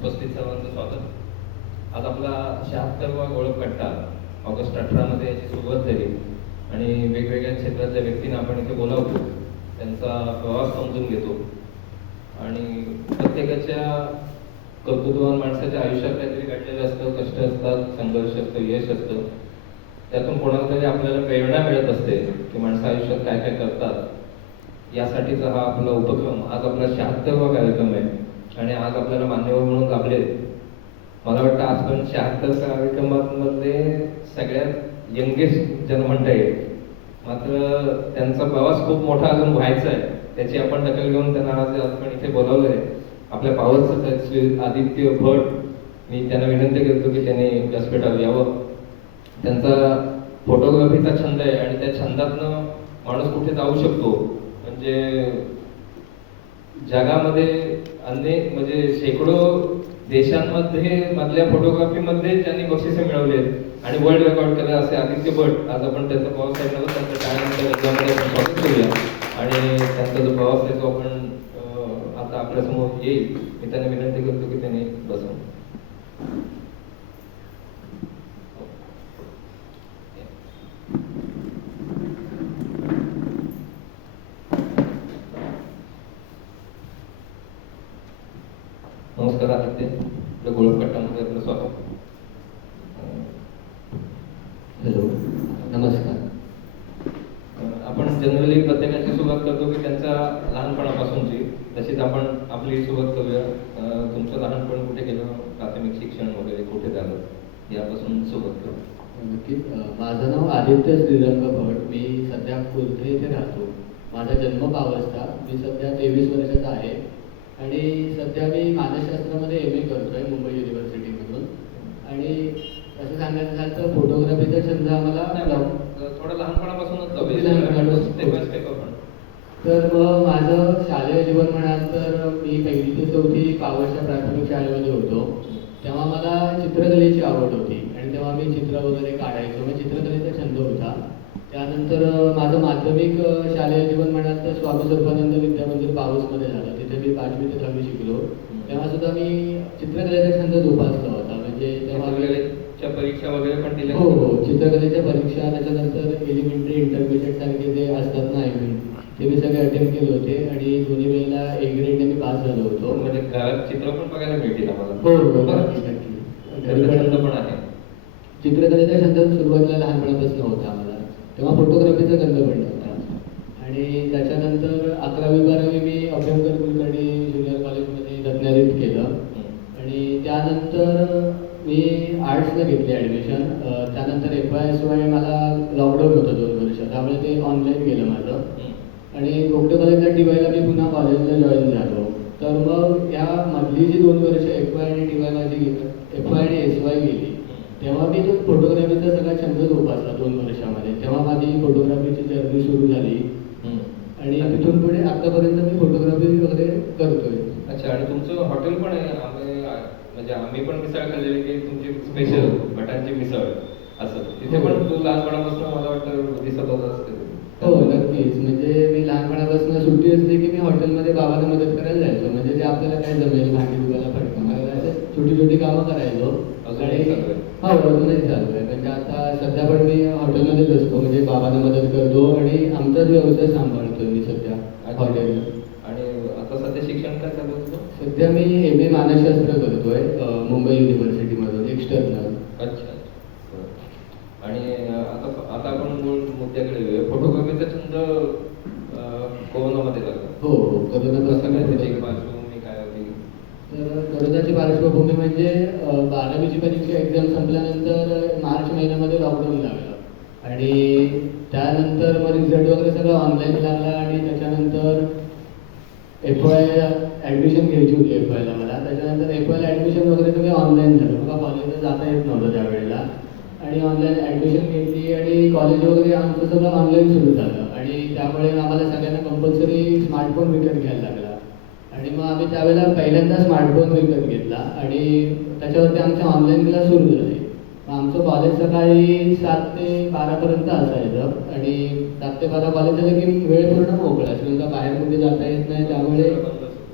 उपस्थित सर्वांचं स्वागत। आज आपला 76वा गोळकट्टा ऑगस्ट 18 मध्ये याची सुरुवात झाली आणि वेगवेगळ्या क्षेत्रातल्या व्यक्तींना आपण इथे बोलावतो, त्यांचा प्रवास समजून घेतो आणि प्रत्येकाच्या कर्तृत्ववान माणसाच्या आयुष्यात काहीतरी घडलेलं असतं, कष्ट असतात, संघर्ष असतं, यश असतं, त्यातून कोणाला तरी आपल्याला प्रेरणा मिळत असते की माणसं आयुष्यात काय काय करतात। यासाठीचा हा आपला उपक्रम आज आपला 76वा कार्यक्रम आहे आणि आज आपल्याला मान्यवर म्हणून लाभले। मला वाटतं आजपर्यंत 76 कार्यक्रमांमध्ये सगळ्यात यंगेस्ट ज्यांना म्हणता येईल, मात्र त्यांचा प्रवास खूप मोठा अजून व्हायचा आहे, त्याची आपण दखल घेऊन त्यांना आज आपण इथे बोलावलं आहे। आपल्या पावर श्री आदित्य भट, मी त्यांना विनंती करतो की त्यांनी व्यासपीठावर यावं। त्यांचा फोटोग्राफीचा छंद आहे आणि त्या छंदातनं माणूस कुठे जाऊ शकतो, म्हणजे जगामध्ये अनेक म्हणजे शेकडो देशांमध्ये मधल्या फोटोग्राफीमध्ये ज्यांनी बक्षिसे मिळवली आहेत आणि वर्ल्ड रेकॉर्ड केलं असे आदित्य भट, आज आपण त्यांचा प्रवास ऐकणार आहोत। त्यांच्या टाळ्यांच्या आपण स्वागत करूया आणि त्यांचा जो प्रवास आहे तो आपण आता आपल्यासमोर येईल। मी त्यांना विनंती करतो की त्यांनी बसावं। नमस्कार आदित्य, आपल्या गोळकट्टामध्ये आपलं स्वागत। हॅलो, नमस्कार। आपण जनरली प्रत्येकाची सुरुवात करतो की त्यांच्या लहानपणापासूनची, तशीच आपण आपली सुरुवात करूया। तुमचं लहानपण कुठे गेलं, प्राथमिक शिक्षण वगैरे कुठे झालं, यापासून सुरुवात करू। नक्कीच। माझं नाव आदित्य श्रीरंग भट, मी सध्या कुर्थे येथे राहतो। माझा जन्म पावसचा, मी सध्या 23 वर्षाचा आहे आणि सध्या मी मानसशास्त्रामध्ये MA करतोय मुंबई युनिव्हर्सिटीमधून। आणि असं सांगायचं झालं तर फोटोग्राफीचा छंद आम्हाला थोडं लहानपणापासूनच तर मग माझं शालेय जीवन म्हणाल तर मी 1ली ते 4थी पावसच्या प्राथमिक शाळेमध्ये होतो। तेव्हा मला चित्रकलेची आवड होती आणि तेव्हा मी चित्र वगैरे काढायचो, मग चित्रकलेचा छंद होता। त्यानंतर माझं माध्यमिक शालेय जीवन म्हणाल तर स्वामी सर्वानंद विद्यामंदिर पावसमध्ये झालं, तिथे मी 5वी ते 10वी शिकलो। तेव्हा सुद्धा मी चित्रकलेचा छंद जोपासला होता, म्हणजे तेव्हा परीक्षा वगैरे पण दिल्या। हो, चित्रकलेच्या परीक्षा, त्याच्यानंतर एलिमेंटरी इंटरमिजिएट सारखे जे असतात ना इव्हेंट, ते मी सगळे अटेम्प्ट केले होते आणि दोन्ही वेळेला A ग्रेडने मी पास झालो होतो। म्हणजे घरात चित्र पण बघायला मिळतील आम्हाला। हो, नक्की। छंद पण आहे। चित्रकलेचा छंद सुरुवातीला लहानपणापासून होता मला, तेव्हा फोटोग्राफीचा छंद पण होता। आणि त्याच्यानंतर 11वी-12वी मी अभ्यंकर कुलकर्णी ज्युनियर कॉलेजमध्ये रत्नागिरीत केलं आणि त्यानंतर मी आर्ट्सला घेतली ॲडमिशन। त्यानंतर FY मला लॉकडाऊन होतं 2 वर्ष, त्यामुळे ते ऑनलाईन गेलं माझं आणि गोगटे कॉलेजला TYला मी पुन्हा कॉलेजला जॉईन झालो। तर मग या मधली जी 2 वर्ष FY आणि TY माझी FY आणि SY गेली, तेव्हा मी तो फोटोग्राफीचा सगळा छंद जोपासला 2 वर्षामध्ये। तेव्हा माझी फोटोग्राफीची जर्नी सुरू झाली आणि तिथून पुढे आतापर्यंत मी फोटोग्राफी वगैरे करतोय। अच्छा, आणि तुमचं हॉटेल पण आहे, म्हणजे आम्ही पण मिसळ खाल्लेली की तुमची स्पेशल भटांची मिसळ असं, तिथे पण तू लहानपणापासून मला वाटतं दिसत होता असते। हो, नक्कीच। म्हणजे मी लहानपणापासून सुट्टी असली की मी हॉटेलमध्ये बाबांना मदत करायला जायचो, म्हणजे जे आपल्याला काय जमेल, भांडी धुवायला, फटका मारायला, असे छोटी छोटी कामं करायचो। हो, अजूनही चालू आहे, म्हणजे आता सध्या पण मी हॉटेलमध्येच असतो, म्हणजे बाबांना मदत करतो आणि आमचाच व्यवसाय सांभाळतोय मी सध्या हॉटेलला। आणि आता सध्या शिक्षण काय चालू असतं? सध्या मी MA मानसशास्त्र करतोय मुंबई युनिव्हर्सिटीमधून, एक्सटर्नल। अच्छा, आणि आता आपण मूळ मुद्द्याकडे येऊया। फोटोग्राफीचा छंद कोरोनामध्ये लागला। हो, कोरोनापासून त्याची पार्श्वभूमी काय होती? तर कोरोनाची पार्श्वभूमी म्हणजे 12वीची परीक्षा एक्झाम संपल्यानंतर मार्च महिन्यामध्ये लॉकडाऊन लागलं आणि त्यानंतर मग रिझल्ट वगैरे सगळं ऑनलाईन लागला आणि त्याच्यानंतर FY ॲडमिशन घ्यायची होती FYला मला। त्याच्यानंतर FYला ॲडमिशन वगैरे सगळं ऑनलाईन झालं, मला कॉलेजला जाता येत नव्हतं त्यावेळेला आणि ऑनलाईन ॲडमिशन घेतली आणि कॉलेज वगैरे आमचं सगळं ऑनलाईन सुरू झालं आणि त्यामुळे आम्हाला सगळ्यांना कंपल्सरी स्मार्टफोन विकत घ्यायला लागला आणि मग आम्ही त्यावेळेला पहिल्यांदा स्मार्टफोन विकत घेतला आणि त्याच्यावरती आमचे ऑनलाईन क्लास सुरू झाले। आमचं कॉलेज सकाळी 7 ते 12पर्यंत असायचं आणि 7 ते 12 कॉलेज झालं की वेळ पूर्ण मोकळा, शिवाय बाहेर कुठे जाता येत नाही, त्यामुळे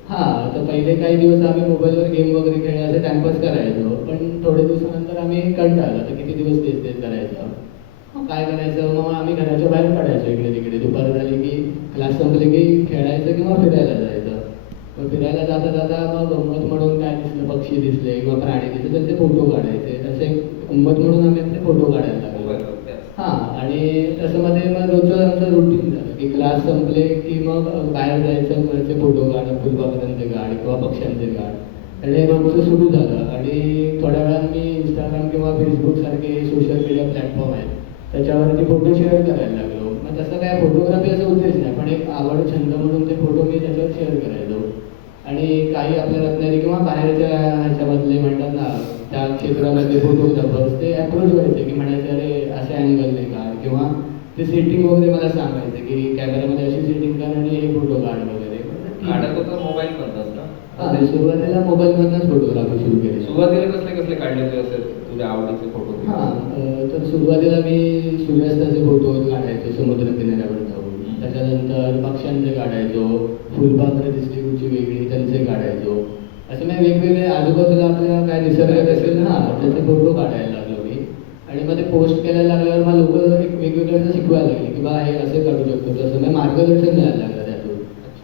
हां, तर पहिले काही दिवस आम्ही मोबाईलवर गेम वगैरे खेळण्याचा टाइमपास करायचो. पण थोडे दिवसानंतर आम्ही कंटाळलो. आता किती दिवस तेच करायचं. मग काय करायचं, मग आम्ही घराच्या बाहेर पडायचो इकडे-तिकडे. दुपार झाली की क्लास संपले की खेळायचं किंवा फिरायला जायचं. मग फिरायला जाता-जाता मग गंमत म्हणून काय दिसलं, पक्षी दिसले किंवा प्राणी दिसले त्यांचे फोटो काढायचे. तसे गंमत म्हणून आम्ही आपले फोटो काढायला लागलो. हां, आणि तसं मध्ये मग रोजचं आमचं रुटीन झालं की क्लास संपले की मग बाहेर जायचं, घरचे फोटो काढ, फुलपाखरांचे काढ किंवा पक्ष्यांचे काढ. आणि रोजचं सुरू झालं. आणि थोड्या वेळात मी इंस्टाग्राम किंवा फेसबुकसारखे सोशल मीडिया प्लॅटफॉर्म आहेत त्याच्यावरती फोटो शेअर करायला लागलो. मग तसं काय फोटोग्राफी असा उद्देश नाही, पण एक आवड छंद म्हणून ते फोटो मी त्याच्यावर शेअर करायचो. आणि काही आपल्या रत्नागिरी किंवा बाहेरच्या ह्याच्यामधले म्हणतात ना त्या क्षेत्रामधले फोटोग्राफर्स ते अप्रोच व्हायचे की म्हणायचे अरे असे अँगलने काढ, किंवा ते सेटिंग वगैरे मला सांगायचे की कॅमेरामध्ये अशी सेटिंग कर आणि हे फोटो काढ वगैरे. काढत होता मोबाईल मधनच ना? हां, सुरुवातीला मोबाईलमधनंच फोटोग्राफी सुरू केली. सुरुवातीला कसले कसले काढले होते असे तुझ्या आवडीचे फोटो? हां, तर सुरुवातीला मी सूर्यास्ताचे फोटो काढायचो समुद्र किनाऱ्यावर जाऊन. त्याच्यानंतर पक्ष्यांचे काढायचो, फुलपाखरं दिसली कुठची वेगळी त्यांचे काढायचो. असे मी वेगवेगळे आजूबाजूला आपल्या काय निसर्गात असेल ना त्याचे फोटो काढायला लागलो मी. आणि मग ते पोस्ट करायला लागल्यावर मग लोकं एक वेगवेगळं असं शिकवायला लागले की बा हे असे काढू शकतो, तसं मग मार्गदर्शन मिळायला लागलं त्यातून.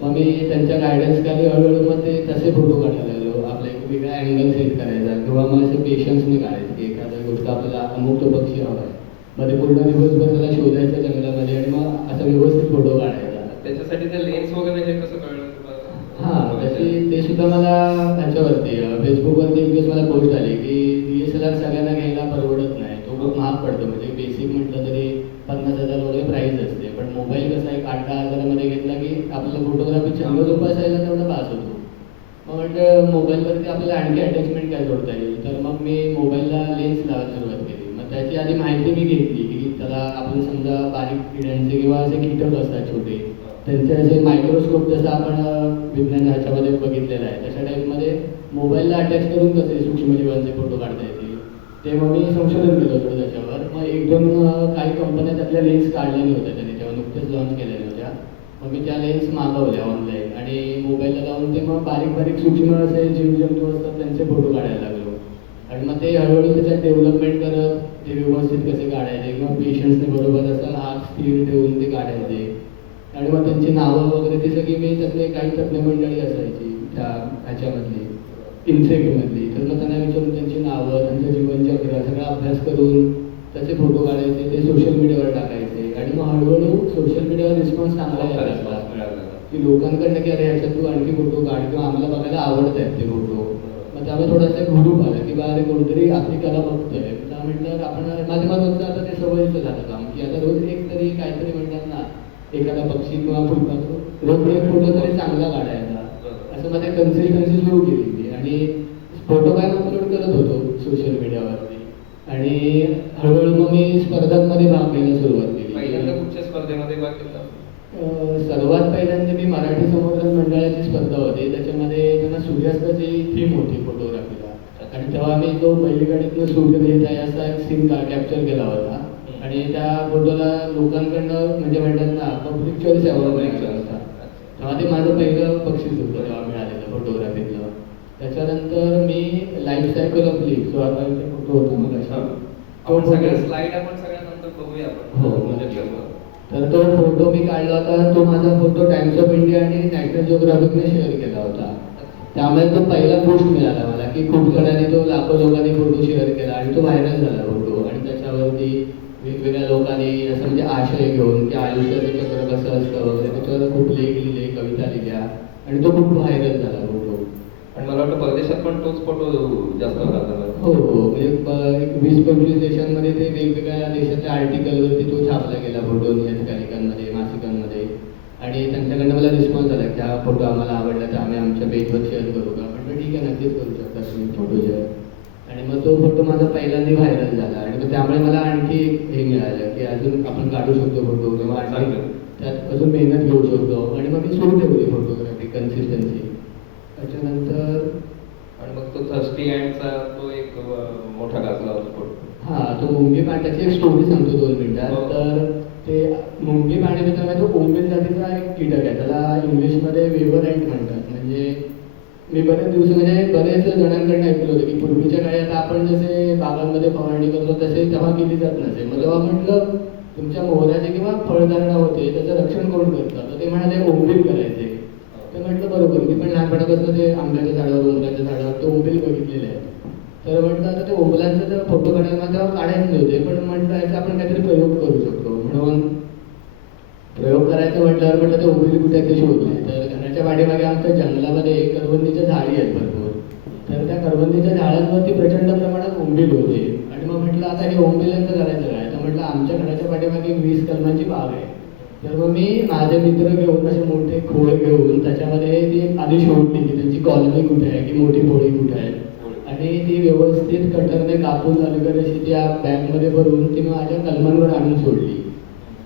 मग मी त्यांच्या गायडन्सखाली हळूहळू मग ते तसे फोटो काढायला लागलो. आपला एक वेगळा अँगल सेट करायचा किंवा मग असे पेशन्सने काढायचे की एखादी गोष्ट आपल्याला अमुक तो पक्षी हवा आहे, मग ते पूर्ण दिवसभर त्याला शोधायचं जंगलामध्ये आणि मग असा व्यवस्थित फोटो काढायचा. त्याच्यासाठी ते लेन्स वगैरे हे कसं कळलं? हां, ते सुद्धा मला ह्याच्यावरती फेसबुकवरती एक दिवस मला पोस्ट आली की DSLR सगळ्यांना घ्यायला परवडत नाही, तो खूप महाग पडतो. म्हणजे बेसिक म्हटलं तरी 50,000 वगैरे प्राईस असते. पण मोबाईल कसा एक 8-10 हजारामध्ये घेतला की आपलं फोटोग्राफी छंद जोपासायला तेवढा भास होतो. मग म्हटलं मोबाईलवरती आपल्याला आणखी अटॅचमेंट काय जोडता येईल, तर मग मी मोबाईलला लेन्स लावायला सुरुवात केली. मग त्याची आधी माहिती मी घेतली की त्याला आपण समजा बारीक किड्यांचे किंवा असे कीटक असतात छोटे, त्यांचे असे मायक्रोस्कोप जसं आपण विज्ञान ह्याच्यामध्ये बघितलेलं आहे तशा टाईपमध्ये मोबाईलला अटॅच करून कसे सूक्ष्मजीवांचे फोटो काढता येतील ते मग मी संशोधन केलं होतं त्याच्यावर. मग 1-2 काही कंपन्या त्यातल्या लेन्स काढल्या नव्हत्या त्यांनी तेव्हा नुकत्याच लॉन्च केलेल्या होत्या. मग मी त्या लेन्स मागवल्या ऑनलाईन आणि मोबाईलला लावून ते मग बारीक बारीक सूक्ष्म असे जीवजंतू असतात त्यांचे फोटो काढायला लागलो. आणि मग ते हळूहळू त्याच्यात डेव्हलपमेंट करत ते व्यवस्थित कसे काढायचे किंवा पेशन्सने बरोबर असं हात स्थिर ठेवून ते काढायचे. आणि मग त्यांची नावं वगैरे ते सगळी मी त्यातले काही तज्ञ मंडळी असायची त्या ह्याच्यामधली इन्सेक्टमधली, तर मग त्यांना विचारून त्यांची नावं, त्यांचं जीवनचक्र सगळा अभ्यास करून त्याचे फोटो काढायचे, ते सोशल मीडियावर टाकायचे. आणि मग हळूहळू सोशल मीडियावर रिस्पॉन्स चांगला यायला लागला की लोकांकडनं की अरे ह्याच्यात तू आणखी फोटो काढ किंवा आम्हाला बघायला आवडत आहेत ते फोटो. मग त्यामुळे थोडासा एक हुरूप आला की बा अरे कोणतरी आपली कला बघतोय. त्या म्हटलं आपण माझ्या मनात आता ते सवयीचं झालं काम की आता रोज एक तरी काहीतरी म्हणतात ना एखादा पक्षी किंवा फुलपाखरू रोज एक फोटो तरी चांगला काढायचा, असं मध्ये कन्सिस्टन्सी सुरू केली मी. आणि फोटो काय अपलोड करत होतो सोशल मीडियावरती. आणि हळूहळू मग मी स्पर्धांमध्ये भाग घ्यायला सुरुवात केली. पहिल्यांदा कुठच्या स्पर्धेमध्ये भाग घेतला? सर्वात पहिल्यांदा मी मराठी संवर्धन मंडळाची स्पर्धा होती, त्याच्यामध्ये त्यांना सूर्यास्ताची थीम होती फोटोग्राफीला. आणि तेव्हा मी तो बैलगाडीतनं सूर्य येत आहे असा एक सीन कॅप्चर केला होता. आणि त्या फोटोला लोकांकडनं म्हणजे म्हणतात ना पब्लिक चॉईस अवॉर्ड मिळाला होता. तेव्हा ते माझं पहिलं बक्षीस होतं तेव्हा मिळालेलं फोटोग्राफीतलं. त्याच्यानंतर मी लाईफ सायकल ऑफ लीफ जो आता इथे फोटो होतो मग सगळ्या स्लाईड आपण सगळ्यानंतर बघूया आपण. हो म्हणजे तर तो फोटो मी काढला होता. तो माझा फोटो टाइम्स ऑफ इंडिया आणि नॅशनल जिओग्राफिकने शेअर केला होता. त्यामुळे तो पहिला पोस्ट मिळाला मला की खूप जणांनी तो लाखो लोकांनी फोटो शेअर केला आणि तो व्हायरल झाला फोटो. आणि त्याच्यावरती वेगवेगळ्या लोकांनी असं म्हणजे आशय घेऊन की आयुष्याचं चक्र कसं असतं वगैरे त्याच्यावर खूप लेख लिहिले, कविता लिहिल्या आणि तो खूप व्हायरल झाला फोटो. आणि मला वाटतं परदेशात पण तोच फोटो जास्त होता. हो म्हणजे एक 20-25 देशांमध्ये ते वेगवेगळ्या देशातल्या आर्टिकलवरती तो छापला गेला फोटो, नियतकालिकांमध्ये, मासिकांमध्ये. आणि त्यांच्याकडनं मला रिस्पॉन्स आला की हा फोटो आम्हाला आवडला तर आम्ही आमच्या पेजवर शेअर करू का. म्हटलं ठीक आहे नक्कीच करू शकता तुम्ही फोटो शेअर. आणि मग तो फोटो माझा पहिल्यांदा व्हायरल झाला. आणि मग त्यामुळे मला आणखी हे मिळालं की अजून आपण काढू शकतो फोटो किंवा त्यात अजून मेहनत घेऊ शकतो. आणि मग मी सुरू ठेवली फोटोग्राफी कन्सिस्टन्सी. त्याच्यानंतर आणि मग तो थर्स्टी अँडचा तो एक मोठा गाजला होता फोटो. हां, तो मुंगी पाण्याची एक स्टोरी सांगतो 2 मिनिटात. तर ते मुंगी पाणी मित्रांनो तो ओंबील जातीचा एक कीटक आहे. त्याला इंग्लिशमध्ये वेवर अँट म्हणतात. म्हणजे मी बरेच दिवस म्हणजे बरेच जणांकडून ऐकलं होतं की पूर्वीच्या काळी आता आपण जसे बागांमध्ये फवारणी करतो तसे तेव्हा केली जात नसे. मग तेव्हा म्हटलं तुमच्या मोहराचे किंवा फळधारणा होते त्याचं रक्षण कोण करतं? तर ते म्हणाले ओंबील करायचे. तर म्हटलं बरोबर, मी पण लहानपणापासून ते आंब्याच्या झाडावर उंबराच्या झाडावर ते ओंबील बघितलेले आहेत. तर म्हटलं आता ते ओंबलांचं जर फोटो काढायला तेव्हा काढायचे होते, पण म्हटलं याचा आपण काहीतरी प्रयोग करू शकतो. म्हणून प्रयोग करायचं म्हटल्यावर म्हटलं ते ओंबील कुठे ते शोधले. तर घराच्या पाठीमागे आमच्या जंगलामध्ये करवंदीच्या झाडी आहेत भरपूर. तर त्या करवंदीच्या झाडांवरती प्रचंड प्रमाणात ओंबील होते. आणि मग म्हटलं आता हे ओंबिलांचं करायचं काय? तर म्हटलं आमच्या घराच्या पाठीमागे 20 कलमांची बाग आहे. तर मग मी माझे मित्र घेऊन असे मोठे खोळे घेऊन त्याच्यामध्ये ती आधी शोधली की त्यांची कॉलनी कुठे आहे, की मोठी पोळी कुठे आहे. आणि ती व्यवस्थित कटरने कापून अलगद अशी त्या बॅगमध्ये भरून ती माझ्या कलमांवर आणून सोडली.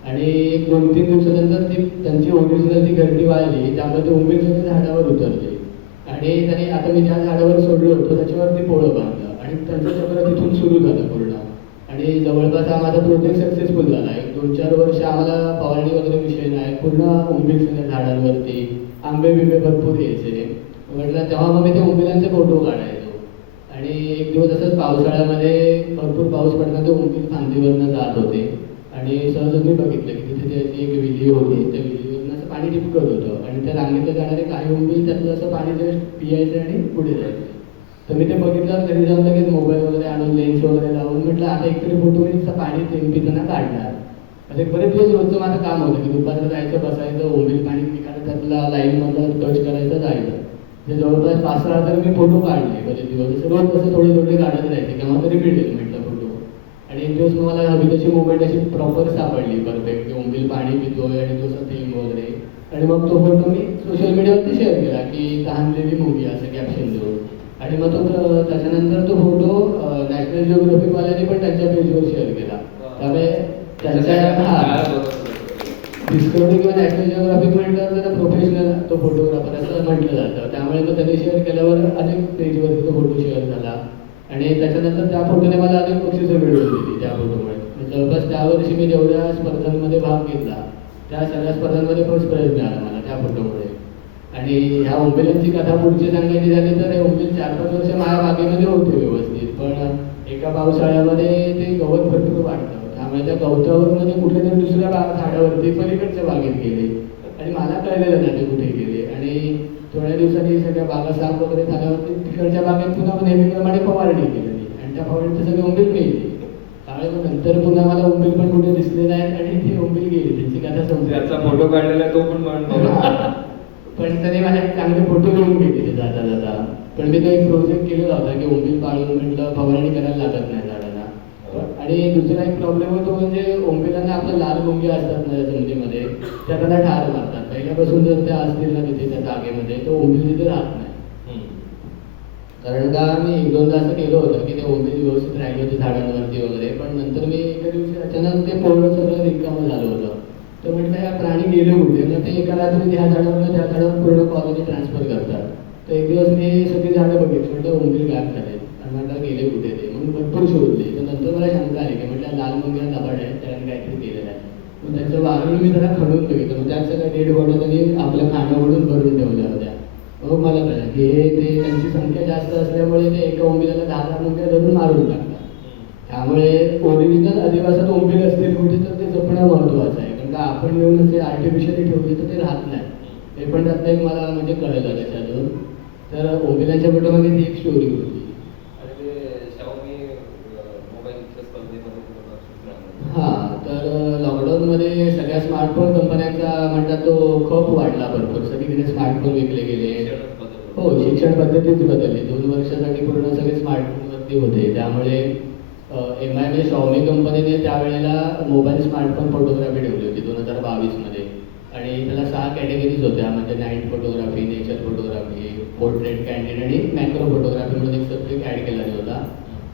आणि एक 2-3 दिवसानंतर ती त्यांची ओरिजिनल ती गर्दी वाळली, त्यामध्ये ओंबील सगळे झाडावर उतरले. आणि त्याने आता मी ज्या झाडावर सोडलो होतो त्याच्यावरती पोळं बांधलं आणि त्यांचं चक्र तिथून सुरू झालं पूर्ण. आणि जवळपास हा माझा प्रोजेक्ट सक्सेसफुल झाला. 1-2-4 वर्ष आम्हाला फवारणी वगैरे विषय नाही, पूर्ण ओंबील सगळ्या झाडांवरती आंबे बिंबे भरपूर यायचे. म्हटलं तेव्हा मग मी ते ओंबिलांचे फोटो काढायचो. आणि एक दिवस असंच पावसाळ्यामध्ये भरपूर पाऊस पडला, ते ओंबील फांदीवरनं जात होते. आणि सहजच मी बघितलं की तिथे त्याची एक विहिरी होती, त्या विहिरीवरनं असं पाणी टिपकत होतं. आणि त्या रांगेतले जाणारे काही ओंबील त्यातलं असं पाणी जस्ट पियायचं आणि पुढे जायचं. तर मी ते बघितलं, घरी जाऊन लगेच मोबाईल वगैरे आणून लेन्स वगैरे लावून म्हटलं आता एकतरी फोटो मी तिथं पाणी थेंब पिताना काढणार. आता एक बरेच दिवस रोजचं माझं काम होतं की दुपारचं जायचं, बसायचं, ओंबील पाणी पिकायला त्यातला लाईनमधला टच करायचं, जायचं. ते जवळपास 5-6 तर मी फोटो काढले बरेच दिवस. रोज तसं थोडे थोडे काढत राहायचे, केव्हा तरी भेटेल म्हटलं फोटो. आणि एक दिवस मला हवी तशी मोबाईल अशी प्रॉपर सापडली परफेक्ट, की ओंबील पाणी पितोय आणि तसं थेंब वगैरे. आणि मग तो फोटो मी सोशल मीडियावरती शेअर केला की तहानलेली मुव्ही असं कॅप्शन देऊन. आणि मग तो त्याच्यानंतर तो फोटो नॅशनल जिओग्राफिकवाल्यांनी पण त्यांच्या पेजवर शेअर केला. त्यामुळे त्यांच्या डिस्कवरी किंवा नॅशनल जिओग्राफिक म्हटलं तर प्रोफेशनल तो फोटोग्राफर असं म्हटलं जातं. त्यामुळे तो त्यांनी शेअर केल्यावर अनेक पेजवरती तो फोटो शेअर झाला. आणि त्याच्यानंतर त्या फोटोने मला अनेक बक्षिसं मिळवून दिली त्या फोटोमुळे. जवळपास त्या वर्षी मी जेवढ्या स्पर्धांमध्ये भाग घेतला त्या सगळ्या स्पर्धांमध्ये फर्स्ट प्राईज मिळाला मला त्या फोटोमुळे. आणि ह्या ओंबिलांची कथा पुढची सांगायची झाली तर हे ओंबील 4-5 वर्ष माझ्या बागेमध्ये होते व्यवस्थित. पण एका पावसाळ्यामध्ये ते गवत भरपूर वाढतं, त्यामुळे त्या गवतावरून ते कुठेतरी दुसऱ्या झाडावरती पलीकडच्या बागेत गेले. आणि मला कळलेलं नाही ते कुठे गेले. आणि थोड्या दिवसांनी सगळ्या बागा साफ वगैरे झाल्यावरती तिकडच्या बागेत पुन्हा नेहमीप्रमाणे फवारणी केली आणि त्या फवारणीत सगळे ओंबील मिळते. त्यामुळे मग नंतर पुन्हा मला ओंबील पण कुठे दिसले नाहीत आणि ती ओंबील गेली, त्यांची कथा संपली. त्याचा फोटो काढलेला तो पण पण त्याने मला एक चांगले फोटो घेऊन घेतले जाता जाता. पण मी तो एक प्रोजेक्ट केलेला होता की ओंबील पाळून म्हटलं फवारणी करायला लागत नाही झाडांना. आणि दुसरा एक प्रॉब्लेम होतो म्हणजे ओंबिलांना आपल्या लाल मुंग्या असतात ना जमिनीमध्ये, त्या त्यांना ठार मारतात. पहिल्यापासून जर त्या असतील ना तिथे त्या जागेमध्ये तर ओंबील तिथे राहत नाही. कारण का मी 1-2दा असं केलं होतं की ते ओंबील व्यवस्थित राहिले होते झाडांवरती वगैरे. पण नंतर मी एका दिवशी अचानक ते पोळं सगळं रिकामं झालं होतं. तर म्हटलं या प्राणी गेले कुठे? मग ते एका रात्री ह्या झाडावर त्या झाडावर पूर्ण कॉलनी ट्रान्सफर करतात. तर एक दिवस मी सगळी झाडं बघितली, म्हटलं ओंबील गायब झाले आणि म्हटलं गेले कुठे ते. मग भरपूर शोधले. तर नंतर मला शंका आली की म्हटलं लाल मुंग्या लबाड आहेत, त्याने काहीतरी केलेलं आहे. मग त्यांचं वाघून मी जरा खणून बघितलं, मग त्यात सगळ्या डेड बॉडी त्यांनी आपल्या खाण्यावरून भरून ठेवल्या होत्या. मग मला कळलं की ते त्यांची संख्या जास्त असल्यामुळे ते एका ओंबिलाला 10 मुंग्या धरून मारून टाकतात. त्यामुळे ओरिजिनल अधिवासात ओंबील असतील कुठे तर ते जपणं महत्त्वाचं आहे. कारण का आपण येऊन ते आर्टिफिशियली ठेवले तर ते राहत नाही. हे पण त्यातलं एक मला म्हणजे कळलं त्याच्यातून. तर ओंबिलांच्या फोटोमध्ये ती एक स्टोरी होती. हां, तर लॉकडाऊनमध्ये सगळ्या स्मार्टफोन कंपन्यांचा म्हणतात तो खप वाढला भरपूर. सगळीकडे स्मार्टफोन विकले गेले. हो, शिक्षण पद्धतीच बदलली. 2 वर्षासाठी पूर्ण सगळे स्मार्टफोनवरती होते. त्यामुळे MI Xiaomi कंपनीने त्यावेळेला मोबाईल स्मार्टफोन फोटोग्राफी ठेवली होती 2022मध्ये. आणि त्याला 6 कॅटेगरीज होत्या, म्हणजे night photography, nature photography, portrait, candid आणि मॅक्रो फोटोग्राफी म्हणून एक सब्जेक्ट ॲड केला होता.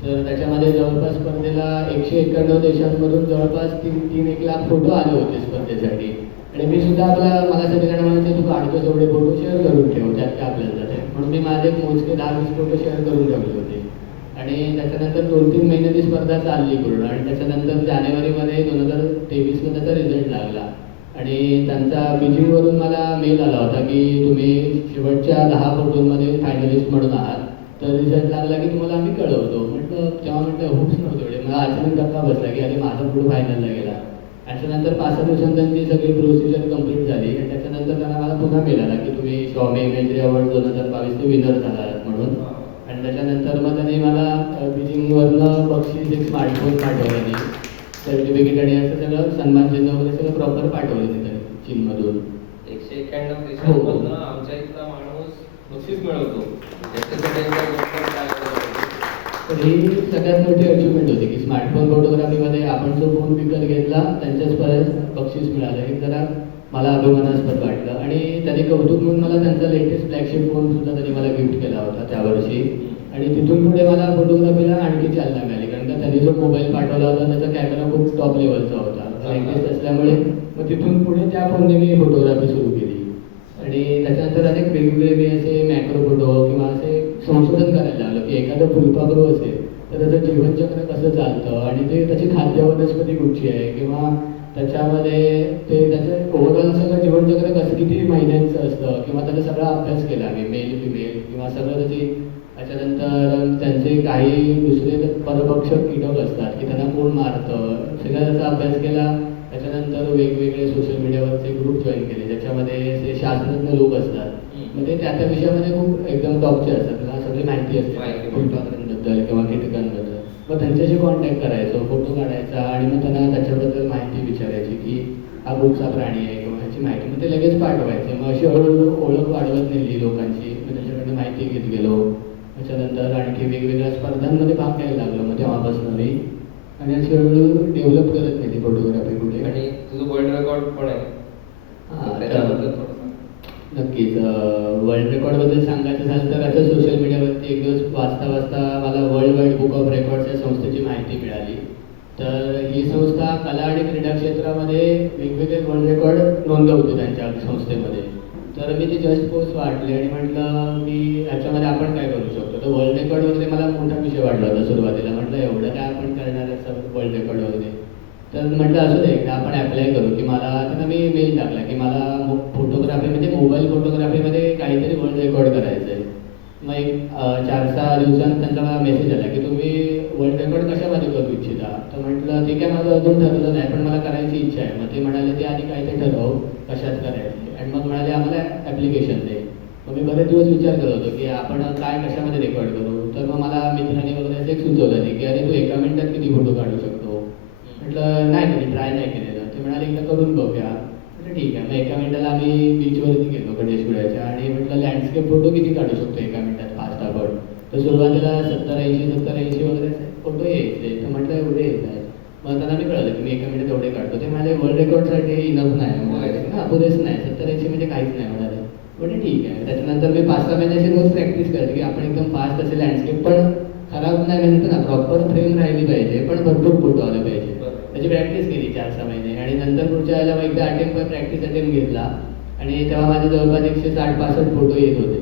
तर त्याच्यामध्ये जवळपास स्पर्धेला 191 देशांमधून जवळपास 3-1 लाख फोटो आले होते स्पर्धेसाठी. आणि मी सुद्धा मला सगळेजण म्हणायचे तू काढतोस एवढे फोटो शेअर करून ठेव, त्यात काय आपल्याला जाते. म्हणून मी माझे मोजके 10-20 फोटो शेअर करून ठेवले होते. आणि त्याच्यानंतर 2-3 महिने ती स्पर्धा चालली पूर्ण. आणि त्याच्यानंतर जानेवारीमध्ये 2023ला त्याचा रिझल्ट लागला. आणि त्यांचा बीजिंगवरून मला मेल आला होता की तुम्ही शेवटच्या 10 फोटोंमध्ये फायनलिस्ट म्हणून आहात, तर रिझल्ट लागला की तुम्हाला आम्ही कळवतो. तेव्हा म्हटलं होप्स नव्हते एवढे. मला अचानक धक्का बसला की अरे माझा फोटो फायनलला गेला. त्याच्यानंतर 5-6 दिवसांत त्यांची सगळी प्रोसिजर कंप्लीट झाली आणि त्याच्यानंतर त्यांना मला पुन्हा मेल आला की तुम्ही स्वामी इमेजरी अवॉर्ड 2022 विनर झाला आहात म्हणून. आणि त्याच्यानंतर मग त्यांनी मला बीजिंगवरनं बक्षीस एक स्मार्टफोन पाठवल्याने सर्टिफिकेट आणि असं सगळं सन्मान चिन्ह वगैरे सगळं प्रॉपर पाठवलं त्यांनी चीनमधून. 191 देशांमधनं आमच्या इथला माणूस बक्षीस मिळवतो. त्याच्यासाठी एकदा गोष्ट काय करायची? तर ही सगळ्यात मोठी अचिव्हमेंट होती की स्मार्टफोन फोटोग्राफीमध्ये आपण जो फोन विकत घेतला त्यांच्याच परत बक्षीस मिळालं. हे जरा मला अभिमानास्पद वाटलं. आणि त्याने कौतुक म्हणून मला त्यांचा लेटेस्ट फ्लॅगशिप फोन सुद्धा त्यांनी मला गिफ्ट केला होता त्या वर्षी. आणि तिथून पुढे मला फोटोग्राफीला आणखी चालना मिळाली, कारण का त्यांनी जो मोबाईल पाठवला होता त्याचा कॅमेरा खूप टॉप लेवलचा होता लेटेस्ट असल्यामुळे. मग तिथून पुढे त्या फोनने मी फोटोग्राफी सुरू केली. आणि त्याच्यानंतर अनेक वेगवेगळे मी असे मॅक्रो फोटो किंवा असे संशोधन करायला लागलो की एखादं फुलपाखरू असेल तर त्याचं जीवनचक्र कसं चालतं आणि ते त्याची खाद्य वनस्पती कुठची आहे किंवा त्याच्यामध्ये ते त्याचं ओव्हरऑल सगळं जीवनचक्र कसं किती महिन्यांचं असतं किंवा त्याचा सगळा अभ्यास केला मी, मेल फिमेल किंवा सगळं त्याची. त्याच्यानंतर त्यांचे काही दुसरे परभक्षक कीटक असतात की त्यांना कोण मारतं, सगळा त्याचा अभ्यास केला. त्याच्यानंतर वेगवेगळे सोशल मीडियावरचे ग्रुप जॉईन केले ज्याच्यामध्ये असे शास्त्रज्ञ लोक असतात. म्हणजे त्या विषयामध्ये खूप एकदम टॉपचे असतात, मला सगळी माहिती असते फुलपाखरांबद्दल किंवा कीटकांबद्दल. मग त्यांच्याशी कॉन्टॅक्ट करायचो, फोटो काढायचा आणि मग त्यांना त्याच्याबद्दल माहिती विचारायची की हा कुठचा प्राणी आहे किंवा ह्याची माहिती. मग ते लगेच पाठवायचे. मग अशी हळूहळू ओळख वाढवत नेली लोकांची. मग त्याच्याकडनं माहिती घेत गेलो. त्याच्यानंतर आणखी वेगवेगळ्या स्पर्धांमध्ये भाग घ्यायला लागलो मग तेव्हापासून मी. आणि अशी हळूहळू डेव्हलप करत नेली फोटोग्राफी पुढे. आणि तुझं वर्ल्ड रेकॉर्ड पण आहे. त्याच्याबद्दल थोडंसं नक्कीच. वर्ल्ड रेकॉर्डबद्दल सांगायचं झालं तर असं सोशल मीडियावरती एक दिवस वाचता वाचता मला world wide book of records या संस्थेची माहिती मिळाली. तर ही संस्था कला आणि क्रीडा क्षेत्रामध्ये वेगवेगळे वर्ल्ड रेकॉर्ड नोंदवते त्यांच्या संस्थेमध्ये. तर मी ती जस्ट पोस्ट वाटली आणि म्हटलं की ह्याच्यामध्ये आपण काय करू शकतो. तर वर्ल्ड रेकॉर्ड वगैरे मला मोठा विषय वाटला होता सुरुवातीला. म्हटलं एवढं काय आपण करणार असं वर्ल्ड रेकॉर्ड वगैरे. तर म्हटलं असू दे एकदा आपण ॲप्लाय करू की मला. त्यांना मी मेल टाकला की मला फोटोग्राफी म्हणजे मोबाईल फोटोग्राफीमध्ये काहीतरी वर्ल्ड रेकॉर्ड करायचं आहे. मग एक 4-6 दिवसांत त्यांचा मला मेसेज आला की तुम्ही वर्ल्ड रेकॉर्ड कशामध्ये करू इच्छिता. तर म्हटलं ठीक आहे, माझं अजून ठरलं नाही पण मला करायची इच्छा आहे. मग ते म्हणाले ते आधी काय ते ठरव कशात करायचे. आणि मग म्हणाले आम्हाला ॲप्लिकेशन दे. मग मी बरेच दिवस विचार करत होतो की आपण काय कशामध्ये रेकॉर्ड करू. तर मग मला मित्रांनी वगैरे असं एक सुचवलं की अरे तू एका मिनिटात किती फोटो काढू शकतो. म्हटलं नाही कधी ट्राय नाही केलेलं. ते म्हणाले एकदा करून बघूया. म्हटलं ठीक आहे. मग एका मिनिटाला आम्ही बीचवरती गेलो गणेशपुऱ्याच्या आणि म्हटलं लँडस्केप फोटो किती काढू शकतो एका मिनिटात फास्ट आपण. तर सुरुवातीला 70-80 वगैरे फोटो यायचे. तर म्हटलं एवढे येत आहेत. मग त्यांना मी कळलं की मी एका मिनिटात एवढे काढतो. ते म्हणाले वर्ल्ड रेकॉर्डसाठी इनफ नाही. पुरेच नाही, 70-80 म्हणजे काहीच नाही म्हणाले. म्हणजे ठीक आहे. त्याच्यानंतर मी 5-6 महिन्याची रोज प्रॅक्टिस करायची की आपण एकदम फास्ट असे लँडस्केप पण खराब नाही म्हणतो ना, प्रॉपर फ्रेम राहिली पाहिजे पण भरपूर फोटो आले पाहिजे. त्याची प्रॅक्टिस केली 4-6 महिने. आणि नंतर पुढच्या वेळेला मग एकदा प्रॅक्टिस अटेम्प्ट घेतला आणि तेव्हा माझे जवळपास 160-165 फोटो येत होते.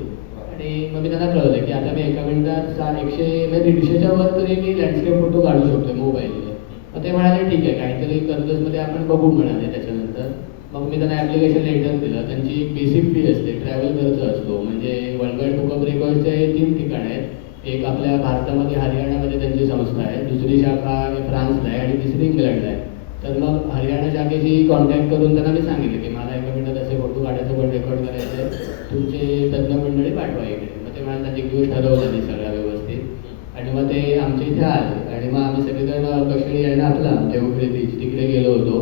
आणि मग मी त्यांना कळलं की आता मी एका मिनिटात 100-150च्या वर तरी मी लँडस्केप फोटो काढू शकतो मोबाईलने. मग ते म्हणाले ठीक आहे काहीतरी कर्जसमध्ये आपण बघू म्हणाले. त्याच्यानंतर मग मी त्यांना ॲप्लिकेशन लेटर दिलं. त्यांची एक बेसिक फी असते, ट्रॅव्हल खर्च असतो. म्हणजे वर्ल्ड वाईड बुक ऑफ रेकॉर्डचे 3 ठिकाणं आहेत. एक आपल्या भारतामध्ये हरियाणामध्ये त्यांची संस्था आहे, दुसरी शाखा फ्रान्सला आहे आणि तिसरी इंग्लंडला आहे. तर मग हरियाणा शाखेशी कॉन्टॅक्ट करून त्यांना मी सांगितलं की मला एका मिनिटात असे फोटो काढायचं पण रेकॉर्ड करायचं आहे, तुमचे तज्ज्ञ मंडळी पाठवा इकडे. मग ते मला त्यांनी एक दिवस ठरवलं नाही सगळ्या व्यवस्थित. आणि मग ते आमच्या इथे आले आणि मग आम्ही सगळेजण कक्षणी आहे ना आपला देवगिरी बीच तिकडे गेलो होतो.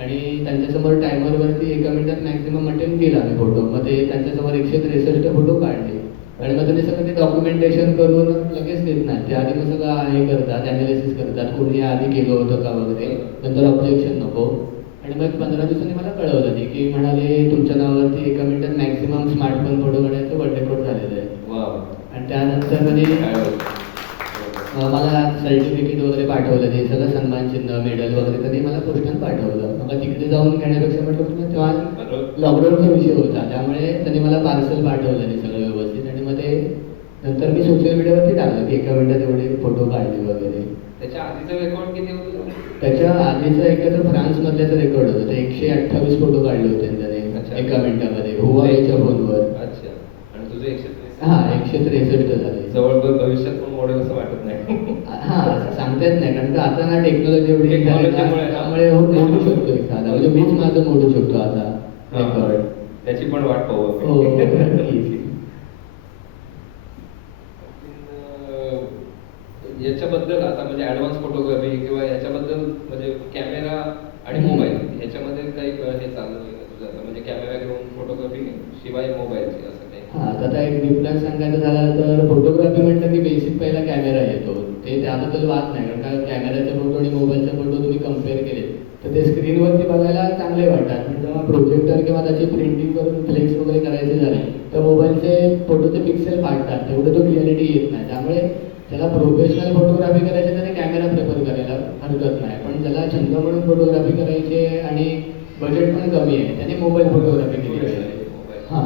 आणि त्यांच्यासमोर टायमरवरती एका मिनिटात मॅक्झिमम अटेम्प्ट केला मी फोटो. मग ते त्यांच्यासमोर 163 फोटो काढले. आणि मग त्यांनी सगळं ते डॉक्युमेंटेशन करून लगेच देत नाही. ते आधी मग सगळं हे करतात, ॲनालिसिस करतात, कोणी आधी केलं होतं का वगैरे, नंतर ऑब्जेक्शन नको. आणि मग 15 दिवसांनी मला कळवलं नाही की म्हणाले तुमच्या नावावरती एका मिनिटात मॅक्झिमम स्मार्टफोन फोटो काढायचं वर्ल्ड रेकॉर्ड झालेलं आहे. आणि त्यानंतर म्हणजे मला सर्टिफिकेट वगैरे पाठवलं, ते सगळं सन्मान चिन्ह मेडल वगैरे त्यांनी मला पोस्टानं पाठवलं. मग तिकडे जाऊन घेण्यापेक्षा म्हटलं तुम्ही तेव्हा लॉकडाऊनचा विषय होता त्यामुळे त्यांनी मला पार्सल पाठवलं नाही सगळं व्यवस्थित. आणि मग ते नंतर मी सोशल मीडियावरती टाकलं की एका मिनिटात एवढे फोटो काढले वगैरे. त्याच्या आधीचं रेकॉर्ड किती होतं? त्याच्या आधीचं एकाचं फ्रान्समधल्याचं रेकॉर्ड होतं. ते 128 फोटो काढले होते त्याने एका मिनिटामध्ये हुवावेच्या फोनवर. अच्छा. हा 163 झाले. जवळपास भविष्यात पण मोडेल असं वाटत नाही. हा सांगता येत नाही, कारण का आता ना टेक्नॉलॉजी एवढी झाली ना, टेक्नॉलॉजीमुळे त्यामुळे मोडू शकतो एखादा, म्हणजे मीच माझं मोडू शकतो आता रेकॉर्ड. त्याची पण वाट पाहू आपण. हो नक्कीच. याच्याबद्दल आता म्हणजे ऍडव्हान्स फोटोग्राफी किंवा याच्याबद्दल म्हणजे कॅमेरा आणि मोबाईल ह्याच्यामध्ये काही हे चालू आहे का तुझं आता? म्हणजे कॅमेरा घेऊन फोटोग्राफी शिवाय मोबाईलची असं काही? हा आता एक डिफरन्स सांगायचं झालं तर फोटोग्राफी म्हटलं की बेसिक पहिला कॅमेरा येतो, ते त्याबद्दल वाद नाही, कारण का कॅमेऱ्याचे फोटो आणि मोबाईलचे फोटो तुम्ही कम्पेअर केले तर ते स्क्रीनवरती बघायला चांगले वाटतात, पण जेव्हा प्रोजेक्टर किंवा त्याची प्रिंटिंग करून फ्लेक्स वगैरे करायचे झाले तर मोबाईलचे फोटोचे पिक्सेल फाटतात, तेवढं तो क्लिअरिटी येत नाही. त्यामुळे त्याला प्रोफेशनल फोटोग्राफी करायची तर कॅमेरा प्रेफर करायला हरकत नाही, पण ज्याला छंद म्हणून फोटोग्राफी करायची आहे आणि बजेट पण कमी आहे त्याने मोबाईल फोटोग्राफी केली पाहिजे. हां,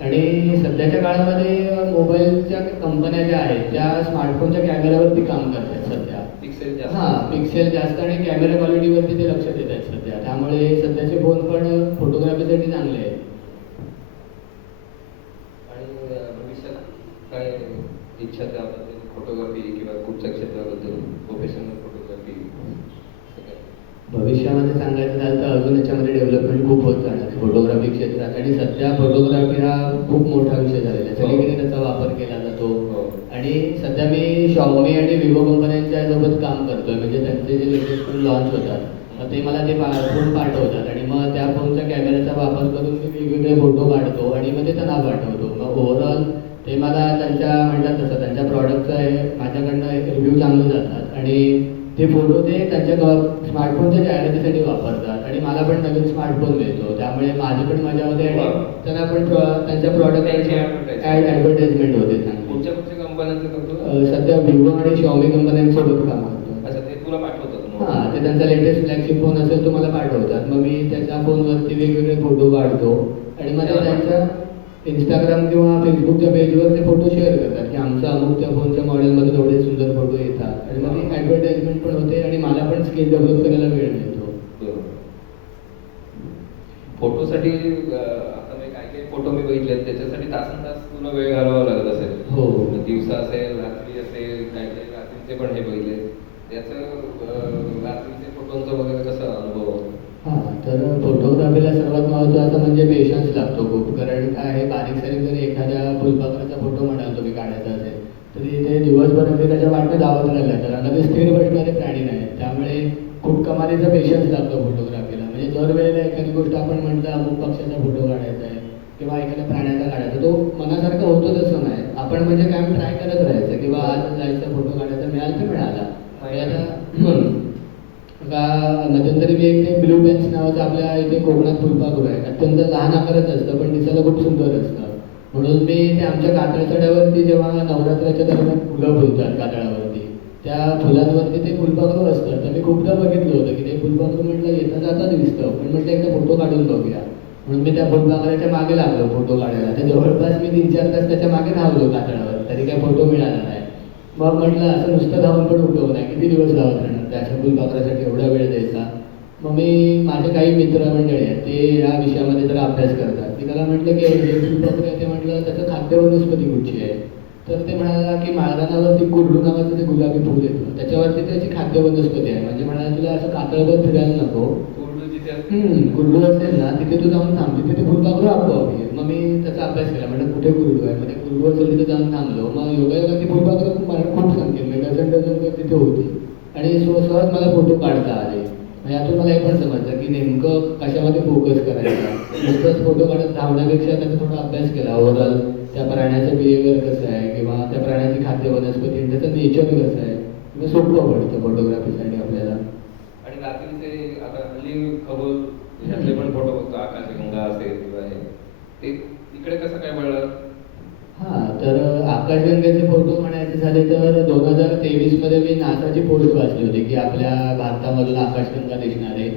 आणि सध्याच्या काळामध्ये मोबाईलच्या कंपन्या ज्या आहेत त्या स्मार्टफोनच्या कॅमेऱ्यावरती काम करतात सध्या. पिक्सेल जास्त. हां, पिक्सेल जास्त आणि कॅमेरा क्वालिटीवरती ते लक्ष देत आहेत सध्या, त्यामुळे सध्याचे फोन पण फोटोग्राफीसाठी चांगले आहेत. आणि भविष्यात काय इच्छा त्याबद्दल फोटोग्राफी किंवा कुठच्या क्षेत्राबद्दल प्रोफेशनल फोटोग्राफी? भविष्यामध्ये सांगायचं झालं तर अजून याच्यामध्ये डेव्हलपमेंट खूप होत जाणार आहे फोटोग्राफी क्षेत्रात, आणि सध्या फोटोग्राफी हा खूप मोठा विषय झालेला आहे, सगळीकडे त्याचा वापर केला जातो. आणि सध्या मी Xiaomi आणि Vivo कंपन्यांच्या सोबत काम करतोय, म्हणजे त्यांचे जे लेटेस्ट फोन लॉन्च होतात मग ते मला ते फोन पाठवतात आणि मग त्या फोनच्या कॅमेऱ्याचा वापर करून मी वेगवेगळे फोटो काढतो आणि मग ते त्यांना पाठवतो. मग ओव्हरऑल ते मला त्यांच्या म्हणतात तसं त्यांच्या प्रॉडक्टचं हे माझ्याकडनं रिव्ह्यू चांगले जातात आणि ते फोटो ते त्यांच्या स्मार्टफोनच्या जाहिरातीसाठी वापरतात आणि मला पण नवीन स्मार्टफोन मिळतो, त्यामुळे माझी पण मजा होते आणि त्यांना पण त्यांच्या प्रॉडक्टची ॲडव्हर्टाइजमेंट होते चांगली. कुठच्या कंपन्यांचं करतो? सध्या Vivo आणि Xiaomi कंपन्यांसोबत काम करतो. अच्छा, ते तुला पाठवतात? हां, ते त्यांचा लेटेस्ट फ्लॅगशिप फोन असेल तो मला पाठवतात, मग मी त्याच्या फोनवरती वेगवेगळे फोटो काढतो आणि मग ते त्यांच्या इंस्टाग्राम किंवा फेसबुकच्या पेजवर ते फोटो शेअर करतात की आमचा अमुक त्या फोनच्या मॉडेलमध्ये एवढे सुंदर फोटो येतात आणि मग ती ॲडव्हर्टाइजमेंट पण होते आणि मला पण स्किल डेव्हलप करायला वेळ मिळतो. फोटोसाठी आता मी काय काय फोटो मी बघितले त्याच्यासाठी तासन तास तुला वेळ घालवावा लागत असेल. हो, दिवसा असेल, रात्री असेल, काय काय रात्रीचे पण हे बघितले, त्याचं रात्रीचे फोटोंचा वगैरे कसा अनुभव? हां, तर फोटोग्राफीला सर्वात महत्त्वाचं म्हणजे पेशन्स लागतो खूप, कारण काय आहे बारीक सारीक जर एखाद्या फुलपाखराचा फोटो म्हणाल तुम्ही काढायचा असेल तरी ते दिवसभर म्हणजे त्याच्या वाटणं धावत राहिलं तर आता ते स्थिर बसणारे प्राणी नाहीत, त्यामुळे खूप कमालीचा पेशन्स लागतो फोटोग्राफीला. म्हणजे दरवेळेला एखादी गोष्ट आपण म्हटलं अमुक पक्षाचा फोटो काढायचा आहे किंवा एखाद्या प्राण्याचा काढायचा, तो मनासारखं होतो तसं नाही. आपण म्हणजे काय ट्राय करत राहायचं किंवा आज जायचा फोटो काढायचा मिळाला तर मिळाला. का मध्यंतरी मी एक ते ब्लू बेन्स नावाचं आपल्या इथे कोकणात फुलपाखरू आहे, अत्यंत लहान आकाराचं असतं पण दिसायला खूप सुंदर असतं, म्हणून मी ते आमच्या कातळचड्यावरती जेव्हा नवरात्राच्या दरम्यान फुलं फुलतात कातळावरती त्या फुलांवरती ते फुलपाखरू असतात, तर मी खूपदा बघितलं होतं की ते फुलपाखरू म्हटलं येता जाता दिसतं, पण म्हटलं एकदा फोटो काढून बघूया, म्हणून मी त्या फुलपाखराच्या मागे लागलो फोटो काढायला. ते जवळपास मी 3-4 तास त्याच्या मागे धावलो कातळावर, तरी काही फोटो मिळाला नाही. मग म्हटलं असं नुसतं धावून पण उपयोग नाही, किती दिवस धावत राहणार त्याच्या फुलपाखरासाठी एवढा वेळ द्यायचा. मग मी माझे काही मित्रमंडळी आहेत ते या विषयामध्ये जरा अभ्यास करतात, की त्याला म्हटलं की हे फुलपाखरू आहे, ते म्हटलं त्याचं खाद्य वनस्पती कुठची आहे, तर ते म्हणाला की माळरानावरती कुर्डू नावाचं ते गुलाबी फूल येतं त्याच्यावरती त्याची खाद्य वनस्पती आहे. म्हणजे म्हणाला तुला असं कातळभर फिरायला नको, कुर्डू असेल ना तिथे तू जाऊन थांब, तिथे ते फुलपाखरू आपोआप येईल. मग मी त्याचा अभ्यास केला, म्हणजे कुठे कुर्डू आहे, मग ते कुर्डू असेल तिथे जाऊन थांबलो. मग योगायोगा ती फुलपाखरू खूप संख्येने म्हणजे डझन तिथे होती आणि सहज मला फोटो काढता आले. यातून मला हे पण समजलं की नेमकं कशामध्ये फोकस करायचा, नुसतंच फोटो काढत धावण्यापेक्षा त्याचा थोडा अभ्यास केला ओव्हरऑल त्या प्राण्याचं बिहेवियर कसं आहे किंवा त्या प्राण्याची खाद्य वनस्पती आणि त्याचं नेचर कसं आहे, मग सोपं पडतं फोटोग्राफीसाठी आपल्याला. आणि रात्रीचे आता हल्ली खगोल ह्यातले पण फोटो बघतो, आकाशगंगा असेल किंवा हे, ते इकडे कसं काय मिळालं? हां, तर आकाशगंगेचे फोटो म्हणायचे झाले तर 2023 मी नासाची पोस्ट वाचली होती की आपल्या भारतामधून आकाशगंगा दिसणार आहे.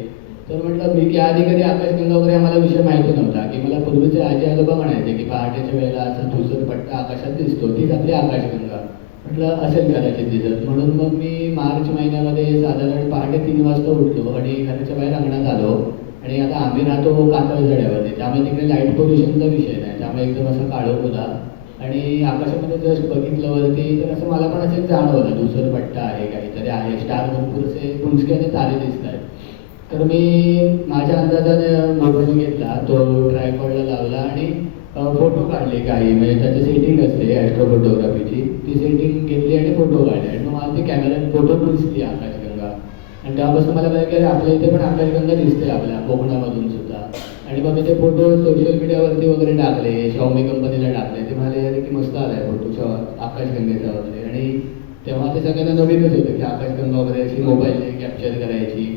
तर म्हटलं मी आधी कधी आकाशगंगा वगैरे आम्हाला विषय माहिती नव्हता, की मला पूर्वीचे आजी आजोबा म्हणायचे की पहाटेच्या वेळेला असा धुसर पट्टा आकाशात दिसतो, तीच आपली आकाशगंगा. म्हटलं असेल कदाचित दिसत, म्हणून मग मी मार्च महिन्यामध्ये साधारण पहाटे 3 वाजता उठलो आणि घराच्या बाहेर अंगणात आलो. आणि आता आम्ही राहतो कातळझड्यावरती, त्यामुळे तिकडे लाईट पोल्युशनचा विषय नाही, त्यामुळे एकदम असा काळोख होता. आणि आकाशामध्ये जस्ट बघितलं वरती तर असं मला पण असं जाणवलं दुसरं पट्टा आहे, काहीतरी आहे, स्टार भरपूरसे पुंजक्याने तारे दिसत आहेत. तर मी माझ्या अंदाजाने मोबाईल घेतला, तो ट्रायपॉडला लावला आणि फोटो काढले काही, म्हणजे त्याची सेटिंग असते ॲस्ट्रो फोटोग्राफीची, ती सेटिंग घेतली आणि फोटो काढले. आणि मग मला ती कॅमेऱ्यात फोटो दिसली आकाशगंगा. आणि तेव्हापासून मला माहिती की आपल्या इथे पण आकाशगंगा दिसते आपल्या कोकणामधून सुद्धा. आणि मग मी ते फोटो सोशल मीडियावरती वगैरे टाकले, Xiaomi कंपनीला टाकले. ते म्हणाले अरे की मस्त आलाय फोटो आकाशगंगेचा वगैरे. आणि तेव्हा ते सगळ्यांना नवीनच होतं की आकाशगंगा वगैरे अशी मोबाईलने कॅप्चर करायची.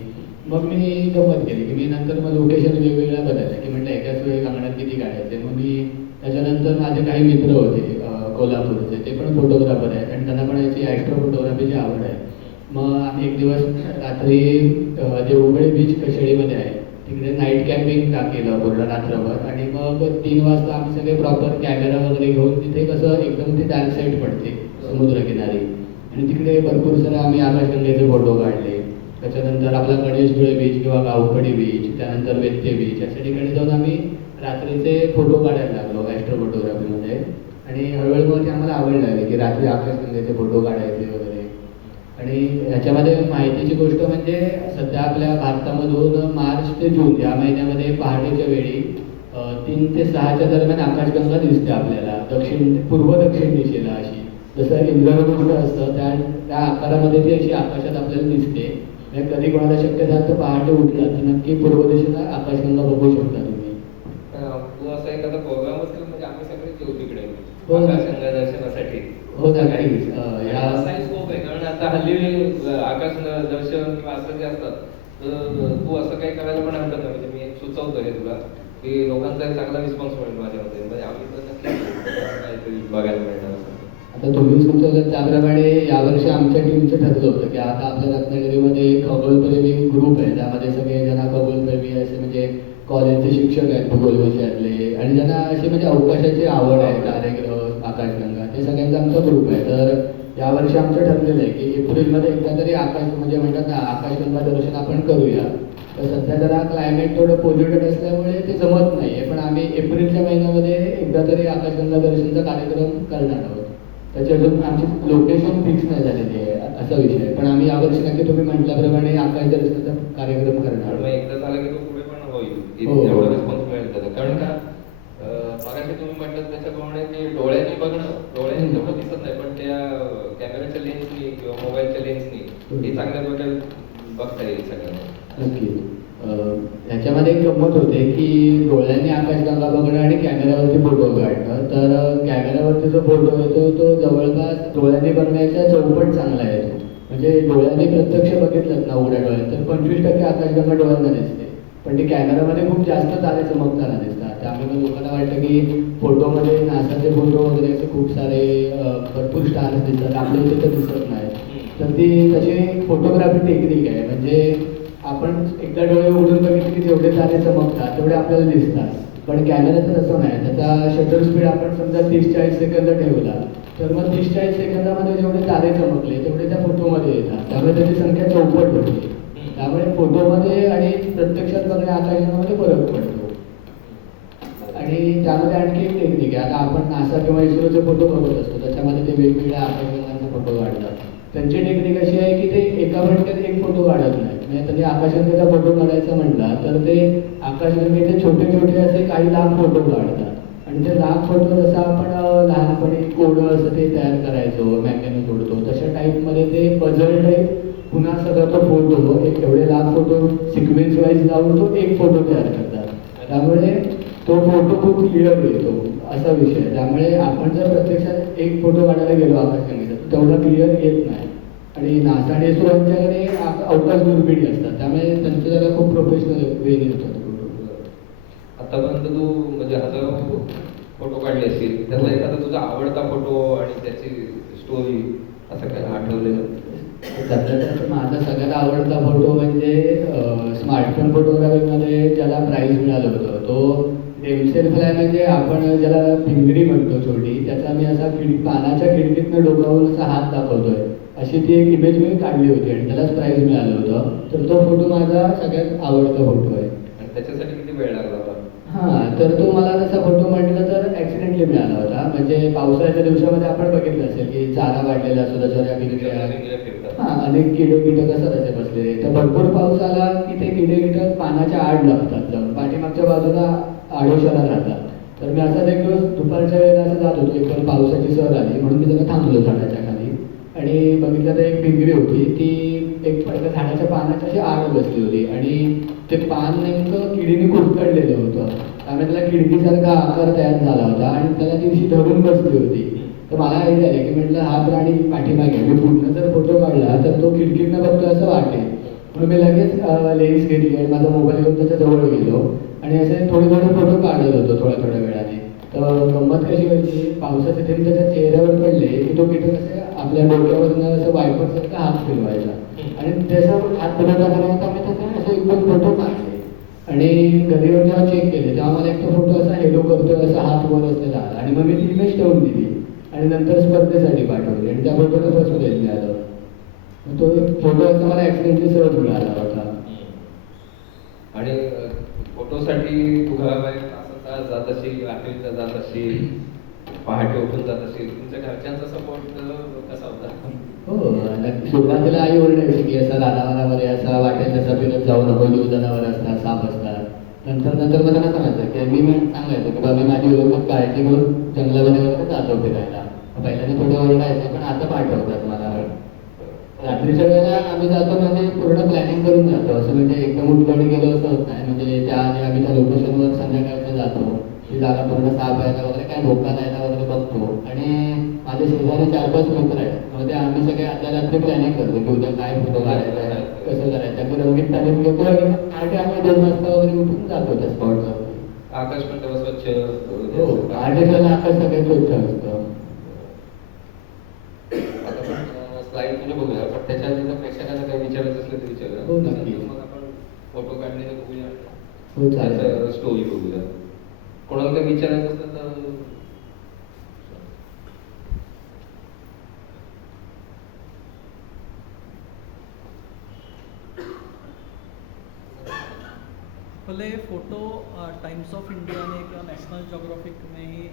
मग मी गंमत केली की मी नंतर मग लोकेशन वेगवेगळ्या बदलल्या की म्हटलं एकाच वेळी अंगणात किती काढायचे. मग मी त्याच्यानंतर माझे काही मित्र होते कोल्हापूरचे, ते पण फोटोग्राफर आहेत आणि त्यांना पण याची ॲस्ट्रो फोटोग्राफीची आवड आहे. मग आम्ही एक दिवस रात्री देवगड बीच कशेळीमध्ये आहे तिकडे नाईट कॅम्पिंग केलं पूर्ण रात्रभर. आणि मग 3 वाजता आम्ही सगळे प्रॉपर कॅमेरा वगैरे घेऊन, तिथे कसं एकदम ती डार्क साईड पडते समुद्रकिनारी, आणि तिकडे भरपूर सारे आम्ही आकाशगंगेचे फोटो काढले. त्याच्यानंतर आपला गणेशगुळे बीच किंवा गावखडी बीच, त्यानंतर वेत्ते बीच, अशा ठिकाणी जाऊन आम्ही रात्रीचे फोटो काढायला लागलो ॲस्ट्रो फोटोग्राफीमध्ये. आणि हळूहळू मग ते आम्हाला आवड लागली की रात्री आकाशगंगेचे फोटो काढायचे वगैरे. आणि ह्याच्यामध्ये माहितीची गोष्ट म्हणजे सध्या आपल्या भारतामधून मार्च ते जून या महिन्यामध्ये पहाटेच्या वेळी 3 ते 6च्या दरम्यान आकाशगंगा दिसते आपल्याला पूर्व दक्षिण दिशेला अशी. जसं इंद्रधनुष्य असतं त्या आकारामध्ये ती अशी आकाशात आपल्याला दिसते. म्हणजे कधी कोणाला शक्य झालं तर पहाटे उठला तर नक्की पूर्व दिशेला आकाशगंगा बघू शकता तुम्ही. तू असा एखादा प्रोग्राम असेल म्हणजे आम्ही सगळेच येऊ तिकडे हो. आकाशगंगा दर्शनासाठी. हो नक्कीच. असाही स्कोप आहे कारण आता हल्ली आकाश दर्शन किंवा असं जे असतात तर तू असं काही करायला पण हरकत नाही. म्हणजे मी एक सुचवतो हे तुला की लोकांचा एक चांगला रिस्पॉन्स मिळेल माझ्यामध्ये. म्हणजे आम्ही तर नक्की काहीतरी बघायला मिळणार असं. आता तुम्ही सुचवलं त्याप्रमाणे यावर्षी आमच्या टीमचं ठरलं होतं की आता आपल्या रत्नागिरीमध्ये खगोलप्रेमी ग्रुप आहे, त्यामध्ये सगळे ज्यांना खगोलप्रेमी असे म्हणजे कॉलेजचे शिक्षक आहेत भूगोल विषयातले, आणि ज्यांना अशी म्हणजे अवकाशाची आवड आहे, तारेग्रह, आकाशगंगा, ते सगळ्यांचा आमचा ग्रुप आहे. तर यावर्षी आमचं ठरलेलं आहे की एप्रिलमध्ये एकदा तरी म्हणजे म्हणतात ना आकाशगंगा दर्शन आपण करूया. तर सध्या जरा क्लायमेट थोडं पोल्युटेड असल्यामुळे ते जमत नाही आहे, पण आम्ही एप्रिलच्या महिन्यामध्ये एकदा तरी आकाशगंगा दर्शनचा कार्यक्रम करणार आहोत. त्याची अजून आमची लोकेशन फिक्स नाही झालेली आहे, असा विषय आहे. पण आम्ही यावर्षी नक्की तुम्ही म्हटल्याप्रमाणे आकाश दर्शनाचा कार्यक्रम करणार. मग एकदा झालं की तो पुढे पण होईल की हो. एवढा रिस्पॉन्स मिळेल त्याचा. कारण का मगाशी तुम्ही म्हटलं त्याच्याप्रमाणे की डोळ्यांनी बघणं, डोळ्यांनी तेवढं दिसत नाही पण त्या कॅमेऱ्याच्या लेन्सनी किंवा मोबाईलच्या लेन्सनी हे चांगल्या प्रकारे बघता येईल सगळ्यांना. नक्की. ह्याच्यामध्ये एक गंमत होते की डोळ्यांनी आकाशगंगा बघणं आणि कॅमेऱ्यावरती फोटो काढणं. तर कॅमेऱ्यावरती जो फोटो येतो तो जवळपास डोळ्यांनी बघण्याच्या चौपट चांगला येतो. म्हणजे डोळ्यांनी प्रत्यक्ष बघितलं ना उघड्या डोळ्यात तर 25% आकाशगंगा डोळ्यांना दिसते, पण ती कॅमेरामध्ये खूप जास्त तारे चमकताना दिसतात. त्यामुळे मग लोकांना वाटतं की फोटोमध्ये नासाचे फोटो वगैरे असे खूप सारे भरपूर स्टार्स दिसतात, आपल्या इथे तर दिसत नाही. तर ती तशी फोटोग्राफी टेक्निक आहे. म्हणजे आपण एकदा डोळे उघडून बघितले की जेवढे तारे चमकतात तेवढे आपल्याला दिसतात, पण कॅमेऱ्याचं तसं नाही. त्याचा शटर स्पीड आपण समजा 30-40 सेकंद ठेवला तर मग 30-40 सेकंदामध्ये जेवढे तारे चमकले तेवढे त्या फोटोमध्ये येतात, त्यामुळे त्याची संख्या चौपट होते. त्यामुळे फोटोमध्ये आणि प्रत्यक्षात बघण्या आकाशगंगामध्ये फरक पडतो. आणि त्यामध्ये आणखी एक टेक्निक आहे. आता आपण नासा किंवा इस्रोचे फोटो बघत असतो, त्याच्यामध्ये ते वेगवेगळ्या आकाशगंगांचे फोटो काढतात. त्यांची टेक्निक अशी आहे की ते एका फटक्यात एक फोटो काढत नाही. म्हणजे त्यांनी आकाशगंगेचा फोटो काढायचा म्हटला तर ते आकाशगंगेचे छोटे छोटे असे काही लाख फोटो काढतात. आणि ते लाख फोटो जसं आपण लहानपणी कोडं असं ते तयार करायचो, मॅग्नेने जोडतो, तशा टाईपमध्ये ते पझल टाईप पुन्हा सगळा तो फोटो एक एवढे लाख फोटो सिक्वेन्स वाईज लावून तो एक फोटो तयार करतात. त्यामुळे तो फोटो खूप क्लिअर येतो, असा विषय आहे. त्यामुळे आपण जर प्रत्यक्षात एक फोटो काढायला गेलो आकाशगंगेचा तेवढा क्लिअर येत नाही. आणि नासा आणि इस्रो यांच्याकडे अवकाश दुर्बिणी असतात, त्यामुळे त्यांचे जरा खूप प्रोफेशनल वेने होतात फोटो. आतापर्यंत तू म्हणजे हजारो फोटो काढले असतील, त्यातला एखादा तुझा आवडता फोटो आणि त्याची स्टोरी असं काय आठवलेलं? सध्या माझा सगळ्यात आवडता फोटो म्हणजे स्मार्टफोन फोटोग्राफीमध्ये ज्याला प्राईज मिळालं होतं तो डेमसेल फ्लाय, म्हणजे आपण ज्याला भिंगरी म्हणतो छोटी, त्याचा मी असा पानाच्या खिडकीतनं डोकावून असा हात दाखवतोय अशी ती एक इमेज मी काढली होती आणि त्यालाच प्राईज मिळालं होतं. तर तो फोटो माझा सगळ्यात आवडता फोटो आहे. आणि त्याच्यासाठी किती वेळ लागला होता? हां, तर तो मला तसा फोटो म्हटलं तर ॲक्सिडेंटली मिळाला होता. म्हणजे पावसाळ्याच्या दिवसामध्ये आपण बघितलं असेल की चारा वाढलेला असतो त्याच्यावर रिंगऱ्या फिरतात. हां, अनेक किडे कीटक असतात असे बसलेले. तर भरपूर पाऊस आला की ते किडे कीटक पानाच्या आड लागतात जाऊन पाठीमागच्या बाजूला आडोशाला राहतात. तर मी असाच एक दिवस दुपारच्या वेळेला असं जात होतो, एकदम पावसाची सहर आली म्हणून मी जरा थांबलो झाडाच्या खाली आणि बघितलं तर एक भिंगरी होती ती एक पहिल्या झाडाच्या पानाच्या अशी आड बसली होती आणि ते पान नेमकं किडीने कुरतडलेलं होतं. त्यामुळे त्याला खिडकीसारखा आकार तयार झाला होता आणि त्याला ती अशी धरून बसली होती. तर मला आयडिया आली की म्हटलं हा प्राणी पाठीमागे मी पूर्ण जर फोटो काढला तर तो खिडकीतनं बघतोय असं वाटेल. म्हणून मी लगेच लेन्स घेतली आणि माझा मोबाईल घेऊन त्याच्या जवळ गेलो आणि असे थोडे थोडे फोटो काढत होतो थोड्या वेळाने. तर गंमत कशी व्हायची, पावसाचे थेंब त्याच्या चेहऱ्यावर पडले की तो कीटक असे आपल्या डोक्यावरनं असं वायपरसारखा हात फिरवायचा आणि त्याचा हात फिरवता मी त्याचे असे एकदम फोटो काढले आणि घरी येऊन जेव्हा चेक केले तेव्हा मला एक तो फोटो असा हेलो करतोय असा हात वर असलेला आला आणि मग मी ती इमेज ठेवून दिली आणि नंतर स्पर्धेसाठी पाठवली आणि त्या फोटोला फर्स्ट प्राइज मिळालं. मग तो एक फोटो असा मला ॲक्सिडेंटली सहज मिळाला होता. आणि फोटोसाठी तू घराबाहेर तास जात असेल, रात्रीचा जात असेल, पहाटे उठून जात असेल, तुमच्या घरच्यांचा सपोर्ट कसा होता? हो, सुरुवातीला आई ओरडायची की असा रानावनामध्ये असा वाटेल तसा फिरत जाऊ नको, जीव जनावर असतात, साप असतात. नंतर मला कसं माहिती की मी सांगायचो की बाबा मी माझी व्यवस्थित काळजी घेऊन जंगलामध्ये वगैरे जातो फिरायला. पहिल्यांदा थोडं ओरडायचं पण आता पाठवतात मला. रात्रीच्या वेळेला आम्ही जातो म्हणजे पूर्ण प्लॅनिंग करून जातो, असं म्हणजे एकदम उठवणी गेलो असं होत नाही. म्हणजे त्याआधी आम्ही त्या लोकेशनवर संध्याकाळच्या जातो, ती जागा पूर्ण साफ आहे का वगैरे काय धोका नाही का वगैरे बघतो आणि माझे शेजारी 4-5 मित्र आहेत म्हणजे आम्ही सगळे आदल्या रात्री प्लॅनिंग करतो की उद्या काय फोटो काढायचा आहे, कसं करायचं. आम्ही रंगीत तालीम घेतो आणि पहाटे आम्ही 2 वाजता वगैरे उठून जातो त्या स्पॉटवर. आकाश पण तेव्हा स्वच्छ हो, पहाटेला आकाश सगळं स्वच्छ असतं. स्लाइड म्हणजे बघूया, पण त्याच्या आधी जर प्रेक्षकांना काही विचारायचं असलं तर विचारूया. हो, नक्की. मग आपण फोटो काढलेलं बघूया. हो, चालेल. स्टोरी बघूया. कोणाला काही विचारायचं असलं तर भले फोटो टाइम्स ऑफ इंडियाने किंवा नॅशनल जॉग्राफिकनेही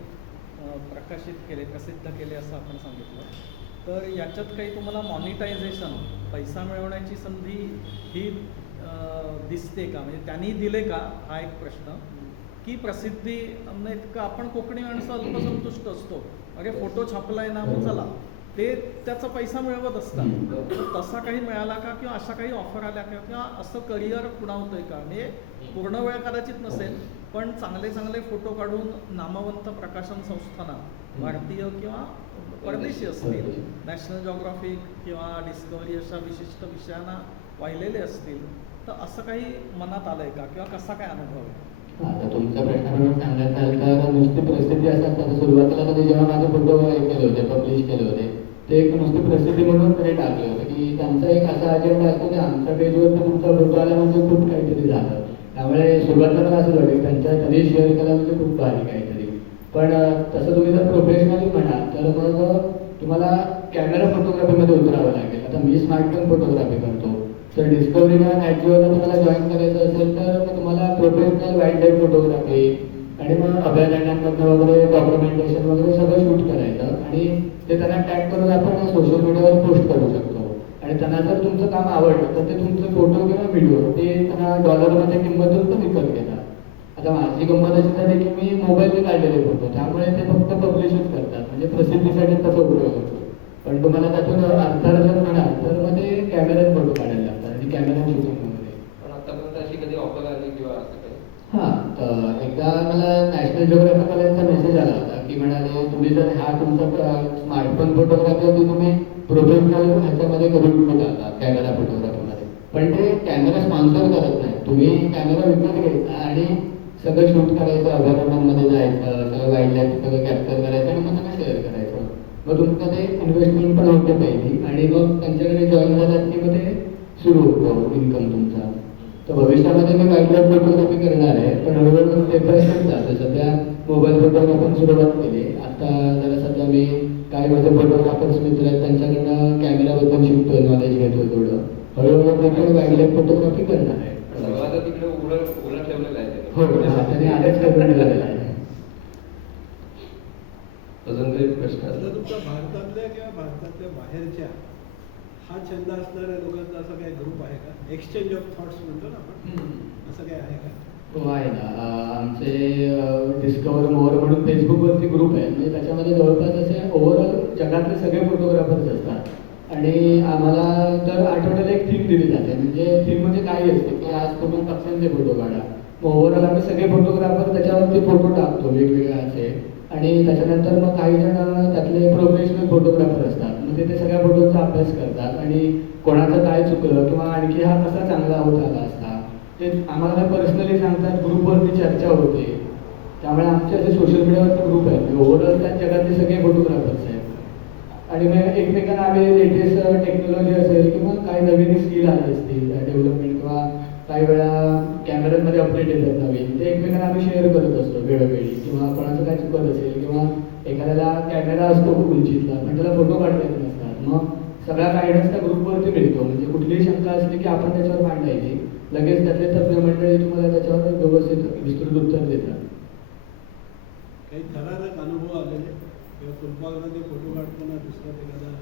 प्रकाशित केले, प्रसिद्ध केले असं आपण सांगितलं. तर याच्यात काही तुम्हाला मॉनिटायझेशन, पैसा मिळवण्याची संधी ही दिसते का? म्हणजे त्यांनी दिले का हा एक प्रश्न, की प्रसिद्धी इतकं आपण कोकणी माणसं अल्पसंतुष्ट असतो, अरे फोटो छापलाय ना मग चला, ते त्याचा पैसा मिळवत असतात. तर तसा काही मिळाला का किंवा अशा काही ऑफर आल्या का किंवा असं करिअर खुणावतंय का? म्हणजे पूर्ण वेळ कदाचित नसेल पण चांगले चांगले फोटो काढून नामवंत प्रकाशन संस्थांना, भारतीय किंवा परदेशी असतील, नॅशनल जॉग्राफिक किंवा डिस्कवरी अशा विशिष्ट विषयांना वाहिलेले असतील, तर असं काही मनात आलंय का किंवा कसा काय अनुभव आहे? आता तुमच्या प्रश्नाप्रमाणे सांगायचं झालं तर नुसती प्रसिद्धी असतात. तर सुरुवातीला कधी जेव्हा माझे फोटो केले होते, पब्लिश केले होते, ते एक नुसती प्रसिद्धी म्हणून तरी टाकले होते की त्यांचा एक असा अजेंडा असतो की आमच्या पेजवर तर तुमचा फोटो आला म्हणजे खूप काहीतरी झालं. त्यामुळे सुरुवातीला मला असं वाटतं त्यांच्या तरी शेअर केला म्हणजे खूप भारी काहीतरी. पण तसं तुम्ही जर प्रोफेशनली म्हणाल तर मग तुम्हाला कॅमेरा फोटोग्राफीमध्ये उतरावं लागेल. आता मी स्मार्टफोन फोटोग्राफी करतो, तर डिस्कवरीला नॅटजिओला तुम्हाला जॉईन करायचं असेल तर मग तुम्हाला प्रोफेशनल वाईल्ड लाईफ फोटोग्राफी आणि मग अभयारण्यांमधनं वगैरे डॉक्युमेंटेशन वगैरे सगळं शूट करायचं आणि ते त्यांना टॅग करून आपण सोशल मीडियावर पोस्ट करू शकतो. आणि त्यांना जर तुमचं काम आवडलं तर ते तुमचे फोटो किंवा व्हिडिओ ते त्यांना डॉलरमध्ये किंमतून पण विकत घेतात. आता माझी गंमत अशी झाली की मी मोबाईलने काढलेले फोटो, त्यामुळे ते फक्त पब्लिशच करतात, म्हणजे प्रसिद्धीसाठी तसं उपयोग होतो. पण तुम्हाला त्यातून अर्थार्जन म्हणाल तर मग ते कॅमेऱ्यात फोटो काढायला लागतात आणि कॅमेरा शूटिंग वगैरे. पण आतापर्यंत अशी कधी ऑफर आली किंवा असं काही? हां, तर एकदा मला नॅशनल जिओग्राफिकवाल्यांचा मेसेज आला होता की म्हणाले तुम्ही जर हा तुमचा स्मार्टफोन फोटोग्राफी ती तुम्ही प्रोफेशनल ह्याच्यामध्ये करू शकता कॅमेरा फोटोग्राफीमध्ये, पण ते कॅमेरा स्पॉन्सर करत नाही. तुम्ही कॅमेरा विकत घ्यायचा आणि सगळं शूट करायचं, अभयारण्यांमध्ये जायचं, सगळं वाईल्ड लाईफ सगळं कॅप्चर करायचं आणि मग त्यांना शेअर करायचं. मग तुमचं ते इन्व्हेस्टमेंट पण होते पहिली आणि मग त्यांच्याकडे जॉईन झालात की मग ते सुरू होतं इन्कम तुमचा. तर भविष्यामध्ये मी वाईल्ड लाईफ फोटोग्राफी करणार आहे, पण हळूहळू स्टेप बाय स्टेप जातं. सध्या मोबाईल फोटोग्राफी सुरुवात केली. आता जरा सध्या मी काही माझे फोटोग्राफर्स मित्र आहेत त्यांच्याकडनं कॅमेराबद्दल शिकतोय, नॉलेज घेतोय थोडं. हळूहळू मी वाईल्ड लाईफ फोटोग्राफी करणार आहे. सगळं आता तिकडे उघडं ठेवलेलं आहे. हो, त्याने आधीच करून फक्त भारतातल्या किंवा भारतातल्या बाहेरच्या हा छंद असणाऱ्या लोकांचा असा काही ग्रुप आहे का? एक्सचेंज ऑफ थॉट्स म्हणतो ना आपण, असं काही आहे का? हो आहे ना. आमचे डिस्कवर मोअर म्हणून फेसबुकवरती ग्रुप आहे. म्हणजे त्याच्यामध्ये जवळपास असे ओव्हरऑल जगातले सगळे फोटोग्राफर्स असतात आणि आम्हाला दर आठवड्याला एक थीम दिली जाते. म्हणजे थीम म्हणजे काही असते की आज तुम्ही पक्ष्यांचे फोटो काढा. मग ओव्हरऑल आम्ही सगळे फोटोग्राफर त्याच्यावरती फोटो टाकतो वेगवेगळे असे. आणि त्याच्यानंतर मग काही जण त्यातले प्रोफेशनल फोटोग्राफर असतात. म्हणजे ते सगळ्या फोटोचा अभ्यास करतात आणि कोणाचं काय चुकलं किंवा आणखी हा कसा चांगला होत आला असता ते आम्हाला पर्सनली सांगतात. ग्रुपवरती चर्चा होते. त्यामुळे आमचे असे सोशल मीडियावरचे ग्रुप आहेत. ओव्हरऑल त्या जगातले सगळे फोटोग्राफर्स आहेत. आणि मग एकमेकांना आम्ही लेटेस्ट टेक्नॉलॉजी असेल किंवा काही नवीन स्किल आली असतील डेव्हलपमेंट किंवा काही वेळा कॅमेऱ्यांमध्ये अपडेट येतात नवीन, ते एकमेकांना आम्ही शेअर करत असतो वेळोवेळी. किंवा कोणाचं काय चुकत असेल किंवा एखाद्याला कॅमेरा असतो खूप उंचीतला पण त्याला फोटो काढता येत नसतात, मग सगळा गायडन्स त्या ग्रुपवरती मिळतो. म्हणजे कुठलीही शंका असली की आपण त्याच्यावर मांडायची, लगेच त्यातले तज्ञ मंडळी तुम्हाला त्याच्यावर व्यवस्थित विस्तृत उत्तर देतात. काही थरारक अनुभव आलेले किंवा फुलबागमध्ये फोटो काढताना दुसरा एखादा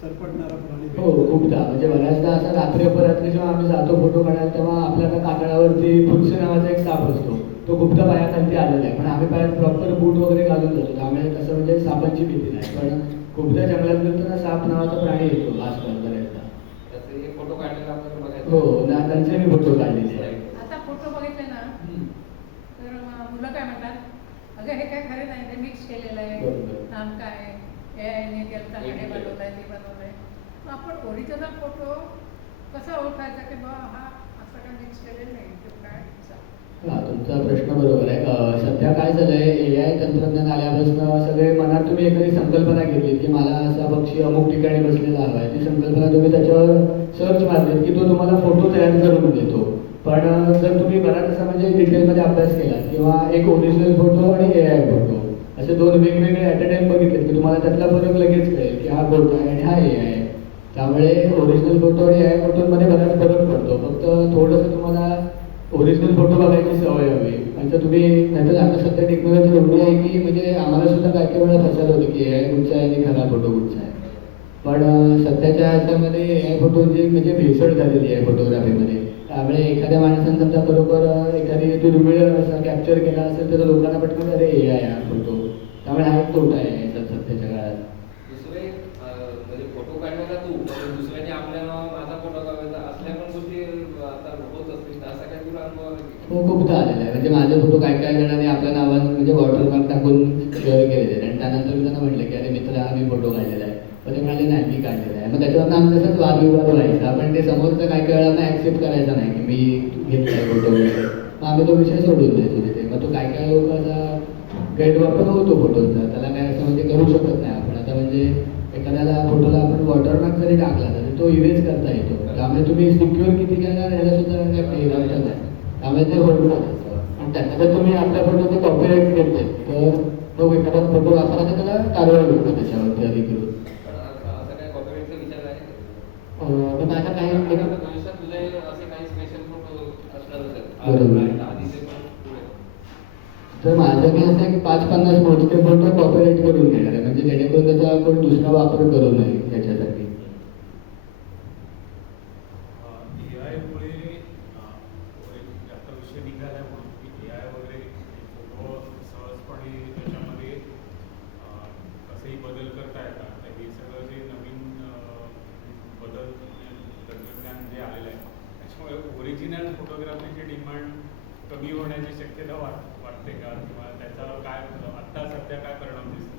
सरपटणारा प्राणी हो खूपदा. म्हणजे बऱ्याचदा असं रात्री अपरात्री जेव्हा आम्ही जातो फोटो काढायला तेव्हा आपल्या त्या कातळावरती फुलसे नावाचा एक साप असतो. तो खूपदा पायाखाली आलेला आहे. पण आम्ही पायात प्रॉपर बूट वगैरे घालून जातो. त्यामुळे तसं म्हणजे सापांची भीती नाही. पण खूपदा जंगलात गेलो साप नावाचा प्राणी येतो आसपास बऱ्याचदा. त्याचे फोटो काढलेला आपण बघायचं. हो ना, त्यांचे मी फोटो काढलेले आहेत. आता फोटो बघितले ना तर मुलं काय म्हणतात, अगं हे काय खरं नाही, ते मिक्स केलेलं आहे, बरोबर. नाम काय हे केलं, हे बनवलं आहे, ते बनवलं आहे. मग आपण ओरिजिनल फोटो कसा ओळखायचा की बा हा असं काय मिक्स केलेलं नाही तो काय हा तुमचा प्रश्न बरोबर आहे. सध्या काय झालंय, AI तंत्रज्ञान आल्यापासून सगळे मनात तुम्ही एखादी संकल्पना घेतली की मला असा पक्षी अमुक ठिकाणी बसलेला हवा आहे, ती संकल्पना तुम्ही त्याच्यावर सर्च मारलीत की तो तुम्हाला फोटो तयार करून देतो. पण जर तुम्ही बराच असा म्हणजे डिटेलमध्ये अभ्यास केला किंवा एक ओरिजिनल फोटो आणि AI फोटो असे दोन वेगवेगळे ॲट अ टाइम बघितले की तुम्हाला त्यातला फरक लगेच कळेल की हा फोटो आहे आणि हा AI आहे. त्यामुळे ओरिजिनल फोटो आणि AI फोटोमध्ये बराच फरक पडतो. फक्त थोडंसं तुम्हाला ओरिजिनल फोटो बघायची सवय हवी. म्हणजे तुम्ही नाहीतर आता सध्या टेक्नॉलॉजी एवढी आहे की म्हणजे आम्हाला सुद्धा काय काय वेळा फसायला होतं की AI कुठचा आहे आणि खरा फोटो कुठचा आहे. पण सध्याच्या ह्याच्यामध्ये AI फोटोची म्हणजे भेसळ झालेली आहे फोटोग्राफीमध्ये. त्यामुळे एखाद्या माणसानं समजा बरोबर एखादी दुर्मिळ असा कॅप्चर केला असेल तर लोकांना पटकन अरे AI हा फोटो. त्यामुळे हा एक तोटा आहे सध्याच्या काळात. दुसरे म्हणजे फोटो काढण्याला तू दुसऱ्याने आपल्याला माझा फोटो काढायचा असल्या पण गोष्टी आता होत असतील, तर असा काही तुला अनुभव आला की? हो खूपदा आलेला आहे. म्हणजे माझे फोटो काय काय जणांनी आपल्या नावाने म्हणजे वॉटरमार्क टाकून शेअर केलेले आणि त्यानंतर मी त्यांना म्हटलं की अरे मित्र हा मी फोटो काढलेला आहे. पण ते म्हणाले नाही मी काढलेला आहे. मग त्याच्यावरनं आमचा तसंच वादविवाद व्हायचा. पण ते समोरचं काय काय वेळांना ॲक्सेप्ट करायचा नाही की मी घेतला आहे फोटो वगैरे. मग आम्ही तो विषय सोडून द्यायचो तिथे. मग तो काय काय लोक असा गैरवापर होतो फोटोचा, त्याला काय असं म्हणजे करू शकत नाही आपण. आता म्हणजे एखाद्याला फोटोला आपण वॉटरमार्क जरी टाकला तरी तो इरेज करता येतो. त्यामुळे तुम्ही सिक्युअर किती करणार याला सुद्धा काही अर्थ नाही. त्यामुळे ते होतं. आणि त्याच्यात तुम्ही आपल्या फोटोचे कॉपीराईट घेतले तर तो एखादा फोटो वापरला तर त्याला कारवाई होतो त्याच्यावरती अधिकृत. पण असं काही कॉपीराईटचा विचार आहे? पण माझ्या काही भविष्यात तुझे असे काही स्पेशल फोटो असणारच बरोबर. आहेत आधीचे पण पुढे. तर माझं मी असं एक 5-50 मोजके फोटो कॉपीराईट करून घेणार आहे. म्हणजे जेणेकरून त्याचा आपण दुसरा वापर करू नये त्याच्यासाठी. एआयमुळे आता विषय निघाला म्हणून की AI वगैरे फोटो सहजपणे त्याच्यामध्ये कसेही बदल करता येतात. तर हे सगळं जे नवीन बदल तंत्रज्ञान जे आलेलं आहे त्याच्यामुळे ओरिजिनल फोटोग्राफीची डिमांड कमी होण्याची शक्यता वाटते का, किंवा त्याचा काय आत्ता सध्या काय परिणाम दिसतो?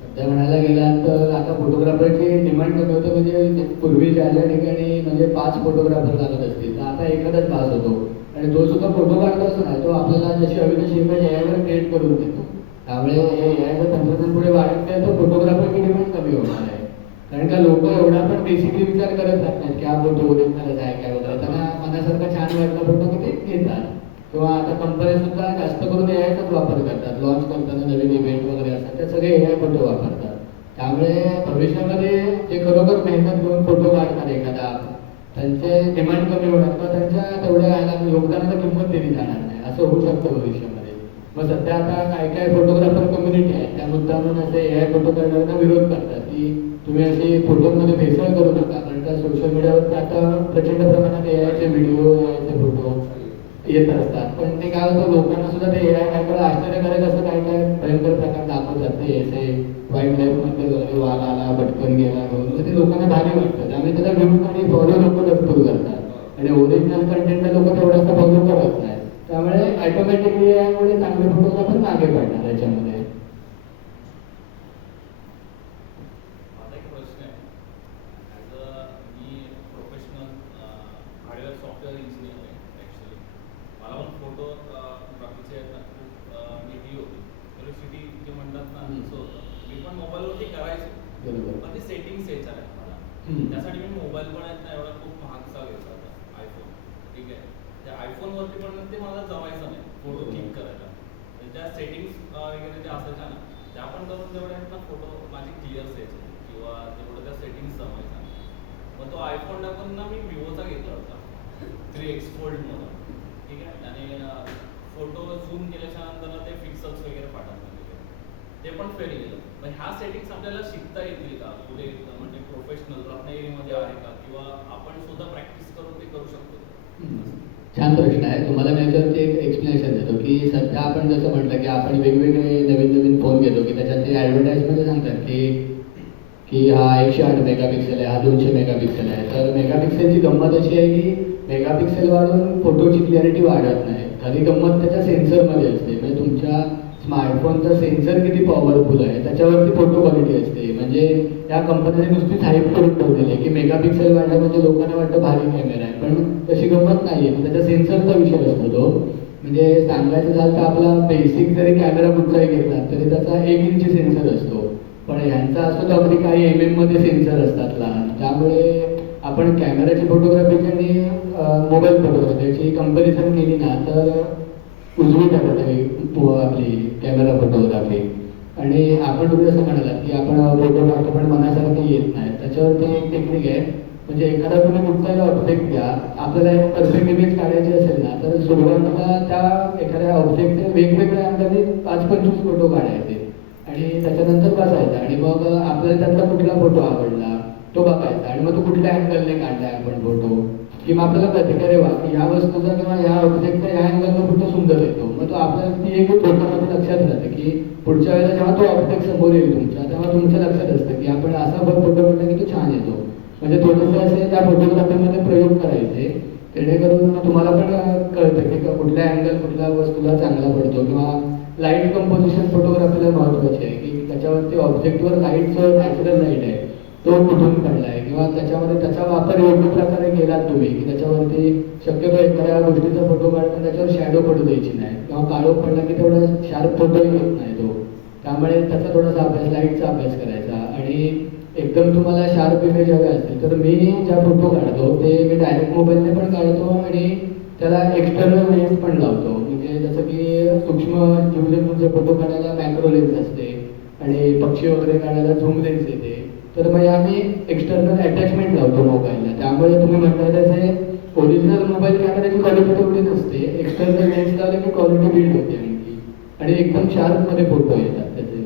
सध्या म्हणायला गेलात तर आता फोटोग्राफरची डिमांड कमी होतं. म्हणजे पूर्वी ज्या ज्या ठिकाणी म्हणजे 5 फोटोग्राफर लागत असतील तर आता एखादाच पास होतो. आणि तो सुद्धा फोटो काढतो असं नाही, तो आपल्याला जशी हवी तशी इमेज AI क्रिएट करून देतो. त्यामुळे AI तंत्रज्ञान पुढे वाढत नाही तर फोटोग्राफरची डिमांड कमी होणार आहे. कारण का लोक एवढा पण बेसिकली विचार करत नाहीत की हा फोटो ओरिजिनल आहे काय वगैरे. त्यांना मनासारखा छान वाटला फोटो की ते घेतात. किंवा आता कंपन्या सुद्धा जास्त करून AIचाच वापर करतात. लॉन्च करताना नवीन इव्हेंट वगैरे असतात त्या सगळे AI फोटो वापरतात. त्यामुळे भविष्यामध्ये जे खरोखर मेहनत घेऊन फोटो काढतात एखादा, त्यांचे डिमांड कमी होणार किंवा त्यांच्या तेवढ्या योगदानाला किंमत दिली जाणार नाही. असं होऊ शकतं भविष्यामध्ये. मग सध्या आता काय काय फोटोग्राफर कम्युनिटी आहे त्या मुद्दामून असे AI फोटो करणाऱ्यांना विरोध करतात की तुम्ही असे फोटोमध्ये भेसळ करू नका, कारण का सोशल मीडियावर आता प्रचंड प्रमाणात AIचे व्हिडिओ AIचे फोटो येत असतात. पण ते काय होतं, लोकांना सुद्धा ते AI काय कळलं आश्चर्यकारक असं काय काय भयंकर प्रकार दाखवतात. ते असे वाईल्ड लाईफमध्ये वगैरे वाघ आला भटकन गेला घेऊन, तर ते लोकांना भारी वाटतं. त्यामुळे त्याला घेऊन आणि फॉलो लोक भरपूर करतात आणि ओरिजिनल कंटेंटला लोक तेवढासा फॉलो करत नाही. त्यामुळे ऑटोमॅटिकली यामुळे चांगले फोटोग्राफर मागे पडणार याच्यामध्ये. माझा एक प्रश्न आहे. As a me professional hardware software engineer आहे ॲक्च्युली. मला पण फोटोग्राफीचे खूप निधी होती. क्युरियोसिटी जे म्हणतात ना तसं होतं. मी पण मोबाईलवरती करायचो, बरोबर. पण ते सेटिंग्स यायच्या आहेत मला. त्यासाठी मी मोबाईल पण आहेत ना एवढा खूप महागचा घेतला होता आयफोन. ठीक आहे, त्या आयफोनवरती पण ते मला जमायचं नाही फोटो क्लिक करायला. त्या सेटिंग्स वगैरे ज्या असायच्या ना त्या पण करून तेवढे आहेत ना फोटो माझे क्लिअर्स यायचे किंवा तेवढं त्या सेटिंग्स जमायचा नाही. मग तो आयफोन टाकून ना मी विवोचा घेतला होता 3x Fold म्हणून. ठीक आहे, आणि फोटो झूम केल्याच्या नंतर ते पिक्सल्स वगैरे पाठवतात ते पण फेल गेलं. मग ह्या सेटिंग्स आपल्याला शिकता येतील का पुढे, म्हणजे प्रोफेशनल रत्नागिरीमध्ये आहे का, किंवा आपण सुद्धा प्रॅक्टिस करून ते करू शकतो? छान प्रश्न आहे. तुम्हाला मी याच्यावरती एक एक्सप्लेनेशन देतो की सध्या आपण जसं म्हटलं की आपण वेगवेगळे नवीन नवीन फोन घेतो की त्याच्यात ते ॲडव्हर्टाईजमध्ये सांगतात की हा 108 मेगापिक्सेल आहे, हा 200 मेगापिक्सेल आहे. तर मेगापिक्सेलची गंमत अशी आहे की मेगापिक्सेल वाढून फोटोची क्लॅरिटी वाढत नाही. खरी गंमत त्याच्या सेन्सरमध्ये असते. म्हणजे तुमच्या स्मार्टफोनचा सेन्सर किती पॉवरफुल आहे त्याच्यावरती फोटो क्वालिटी असते. म्हणजे त्या कंपनीने नुसतीच हाईप करून ठेवलेली आहे की मेगापिक्सेल वाढला म्हणजे लोकांना वाटतं भारी कॅमेरा आहे, पण तशी गंमत नाही आहे. त्याच्या सेन्सरचा विषय असतो तो. म्हणजे सांगायचं झालं तर आपला बेसिक जरी कॅमेरा कुठलाही घेतला तरी त्याचा 1 इंची सेन्सर असतो, पण ह्यांचा असतो तर अगदी काही MM मध्ये सेन्सर असतात लहान. त्यामुळे आपण कॅमेराची फोटोग्राफीची आणि मोबाईल फोटोग्राफीची कंपॅरिझन केली ना तर उजवी टाकत आहे आपली कॅमेरा फोटोग्राफी. आणि आपण तुम्ही असं म्हणालात की आपण फोटो काढतो पण मनासारखी येत नाही, त्याच्यावरती एक टेक्निक आहे. म्हणजे एखादा तुम्ही कुठलाही ऑब्जेक्ट घ्या, आपल्याला एक परफेक्ट इमेज काढायची असेल ना तर सुरुवातीला त्या एखाद्या ऑब्जेक्टचे वेगवेगळ्या अंगाने 5-25 फोटो काढायचे आणि त्याच्यानंतर बसायचा आणि मग आपल्याला त्यातला कुठला फोटो आवडला तो बघायचा आणि मग तो कुठल्या अँगलने काढलाय आपण फोटो, किंवा आपल्याला कधी वा की ह्या वस्तूचा किंवा ह्या ऑब्जेक्टचा ह्या अँगलचा फोटो सुंदर येतो. मग तो आपल्याला ती एक फोटोमध्ये लक्षात राहते की पुढच्या वेळेला जेव्हा तो ऑब्जेक्ट समोर येईल तुमच्या तेव्हा तुमच्या लक्षात असतं की आपण असा फोटो काढला की तो छान येतो. म्हणजे थोडेसे असे त्या फोटोग्राफीमध्ये प्रयोग करायचे जेणेकरून तुम्हाला पण कळतं की कुठल्या अँगल कुठल्या वस्तूला चांगला पडतो. किंवा लाईट कंपोजिशन फोटोग्राफीला महत्त्वाची आहे की त्याच्यावरती ऑब्जेक्टवर लाईट जो नॅचरल लाईट आहे तो कुठून काढला आहे किंवा त्याच्यामध्ये त्याचा वापर योग्य प्रकारे केलात तुम्ही की त्याच्यावरती शक्यतो एखाद्या गोष्टीचा फोटो काढताना त्याच्यावर शॅडो पडू द्यायची नाही किंवा काळोख पडला की तेवढा शार्प फोटो येत नाही तो. त्यामुळे त्याचा थोडासा अभ्यास लाईटचा अभ्यास करायचा. आणि एकदम तुम्हाला शार्प इमेज हवे असतील तर मी ज्या फोटो काढतो ते मी डायरेक्ट मोबाईलने पण काढतो आणि त्याला एक्सटर्नल लेन्स पण लावतो. म्हणजे जसं की सूक्ष्म जीवजंतूंचे फोटो काढायला मॅक्रो लेन्स असते आणि पक्षी वगैरे काढायला झूम लेन्स येते. तर मग आम्ही एक्सटर्नल अटॅचमेंट लावतो मोबाईलला. त्यामुळे तुम्ही म्हणताय तसे ओरिजिनल मोबाईल कॅमेऱ्याची क्वालिटी तेवढी नसते, एक्सटर्नल लेन्स लावले की क्वालिटी बिल्ड होते आणखी आणि एकदम शार्पमध्ये फोटो येतात त्याचे.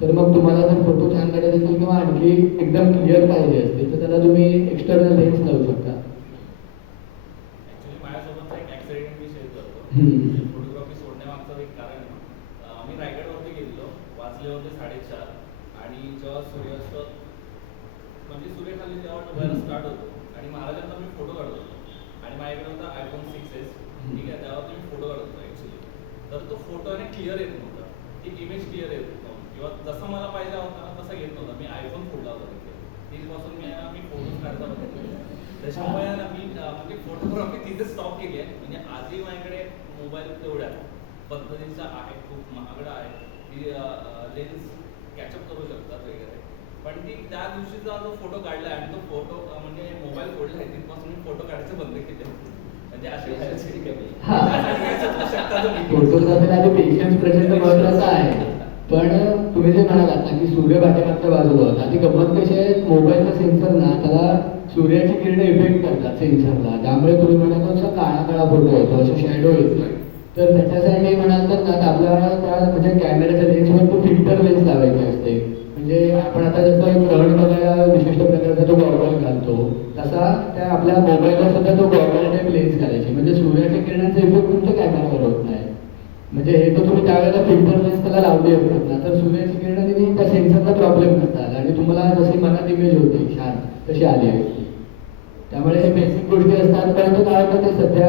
तर मग तुम्हाला जर फोटो छान काढायचे असेल किंवा आणखी एकदम क्लिअर पाहिजे असतील तर त्याला तुम्ही एक्सटर्नल लेन्स लावू शकता. ॲक्च्युली माझ्यासोबतचा एक ॲक्सिडेंट मी शेअर करतो. फोटोग्राफी सोडण्यामागचं एक कारण आहे. आम्ही रायगडवरती गेलेलो, वाजले होते 4:30 आणि जेव्हा सूर्यास्त म्हणजे सूर्यखाली जेव्हा डोळ्याला स्टार्ट होतो आणि महाराजांचा मी फोटो काढत होतो आणि माझ्याकडे होता iPhone 6s. ठीक आहे, त्यावर मी फोटो काढत होतो ॲक्च्युली. तर तो फोटो क्लिअर येत नव्हता, ती इमेज क्लिअर येत नव्हती किंवा जसं मला पाहिजे होता ना तसा येत नव्हता. मी iPhone फोडला होता तिथे. तिथपासून मी फोटोज काढता होतो. त्याच्यामुळे ना मी म्हणजे फोटोग्राफी तिथे स्टॉप केली आहे. म्हणजे आजही माझ्याकडे मोबाईल तेवढ्या पद्धतीचा आहे, खूप महागडा आहे, ती लेन्स कॅचअप करू शकतात वगैरे. पण ती त्या दिवशीचा जो फोटो काढला आणि तो फोटो म्हणजे मोबाईल फोडला आहे तिथपासून मी फोटो काढायचं बंद केले. म्हणजे अशी फोटोग्राफीला आधी पेशन्स प्रचंड महत्वाचा आहे. पण तुम्ही जे म्हणालात ना की सूर्य पाठीमागच्या बाजूला होता, ती गंमत कशी आहे, मोबाईलचा सेन्सर ना त्याला सूर्याची किरण इफेक्ट करतात सेन्सरला. त्यामुळे तुम्ही म्हणाल असा काळा काळा फोटो येतो, असं शॅडो येतो. तर त्याच्यासाठी म्हणाल तर ना आपल्याला त्या म्हणजे कॅमेऱ्याच्या लेन्सवर तो फिल्टर लेन्स लावायची असते. म्हणजे आपण आता जसं ग्रहण बघायला विशिष्ट प्रकारचा तो गॉगल घालतो, तसा त्या आपल्या मोबाईलला सुद्धा तो गॉगल टाईप लेन्स घालायची. म्हणजे सूर्याच्या किरणांचा इफेक्ट तुमच्या कॅमेऱ्यावर होत नाही. म्हणजे हे तर तुम्ही त्यावेळेला फिल्टर लेन्स त्याला लावली असतात ना, तर सूर्याची किरणांनी त्या सेन्सरचा प्रॉब्लेम नसतात आणि तुम्हाला जशी मनात इमेज होती छान तशी आली आहे. त्यामुळे हे बेसिक गोष्टी असतात, परंतु काय होतं ते सध्या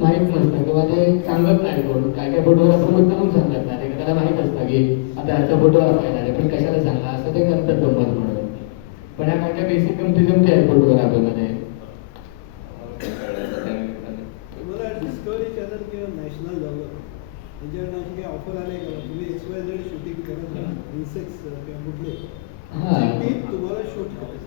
माहीत नसतं किंवा ते सांगत नाही कोण. काय काय फोटोग्राफर मुद्दामून सांगत नाही, एखाद्याला माहीत असतं की आता ह्याचा फोटो असा येणार आहे, पण कशाला सांगा असं ते करतात गंमत म्हणून. पण ह्या काय काय बेसिक गमती आहेत फोटोग्राफीमध्ये. तुम्हाला डिस्कवरी चॅनल किंवा नॅशनल जॉग्राफी यांच्याकडनं अशी काही ऑफर आले का? तुम्ही XYZ शूटिंग करत आहात, इन्सेक्ट्स किंवा कुठले ती तुम्हाला शूट करायचं.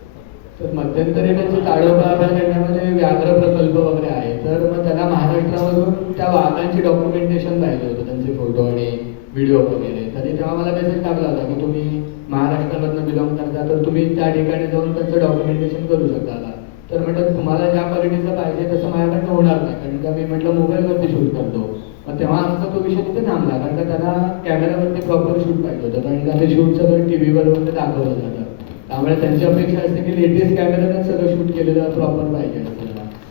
तर मध्यंतरी त्यांची ताडोबा अभयारण्यामध्ये व्याघ्र प्रकल्प वगैरे आहे, तर मग त्यांना महाराष्ट्रामधून त्या वाघांची डॉक्युमेंटेशन पाहिजे होतं, त्यांचे फोटो आणि व्हिडिओ वगैरे. तरी तेव्हा मला मेसेज टाकला होता की तुम्ही महाराष्ट्रामधनं बिलॉंग करता तर तुम्ही त्या ठिकाणी जाऊन त्यांचं डॉक्युमेंटेशन करू शकता का. तर म्हटलं तुम्हाला ज्या क्वालिटीचं पाहिजे तसं माझ्याकडनं होणार नाही, कारण का मी म्हटलं मोबाईलवरती शूट करतो. मग तेव्हा आमचा तो विषय तिथे थांबला, कारण का त्यांना कॅमेऱ्यावरती प्रॉपर शूट पाहिजे होतं, कारण का ते शूट सगळं TV वर वगैरे दाखवलं जातं. त्यामुळे त्यांची अपेक्षा असते की लेटेस्ट कॅमेऱ्यानं सगळं शूट केलेलं प्रॉपर पाहिजे असतं.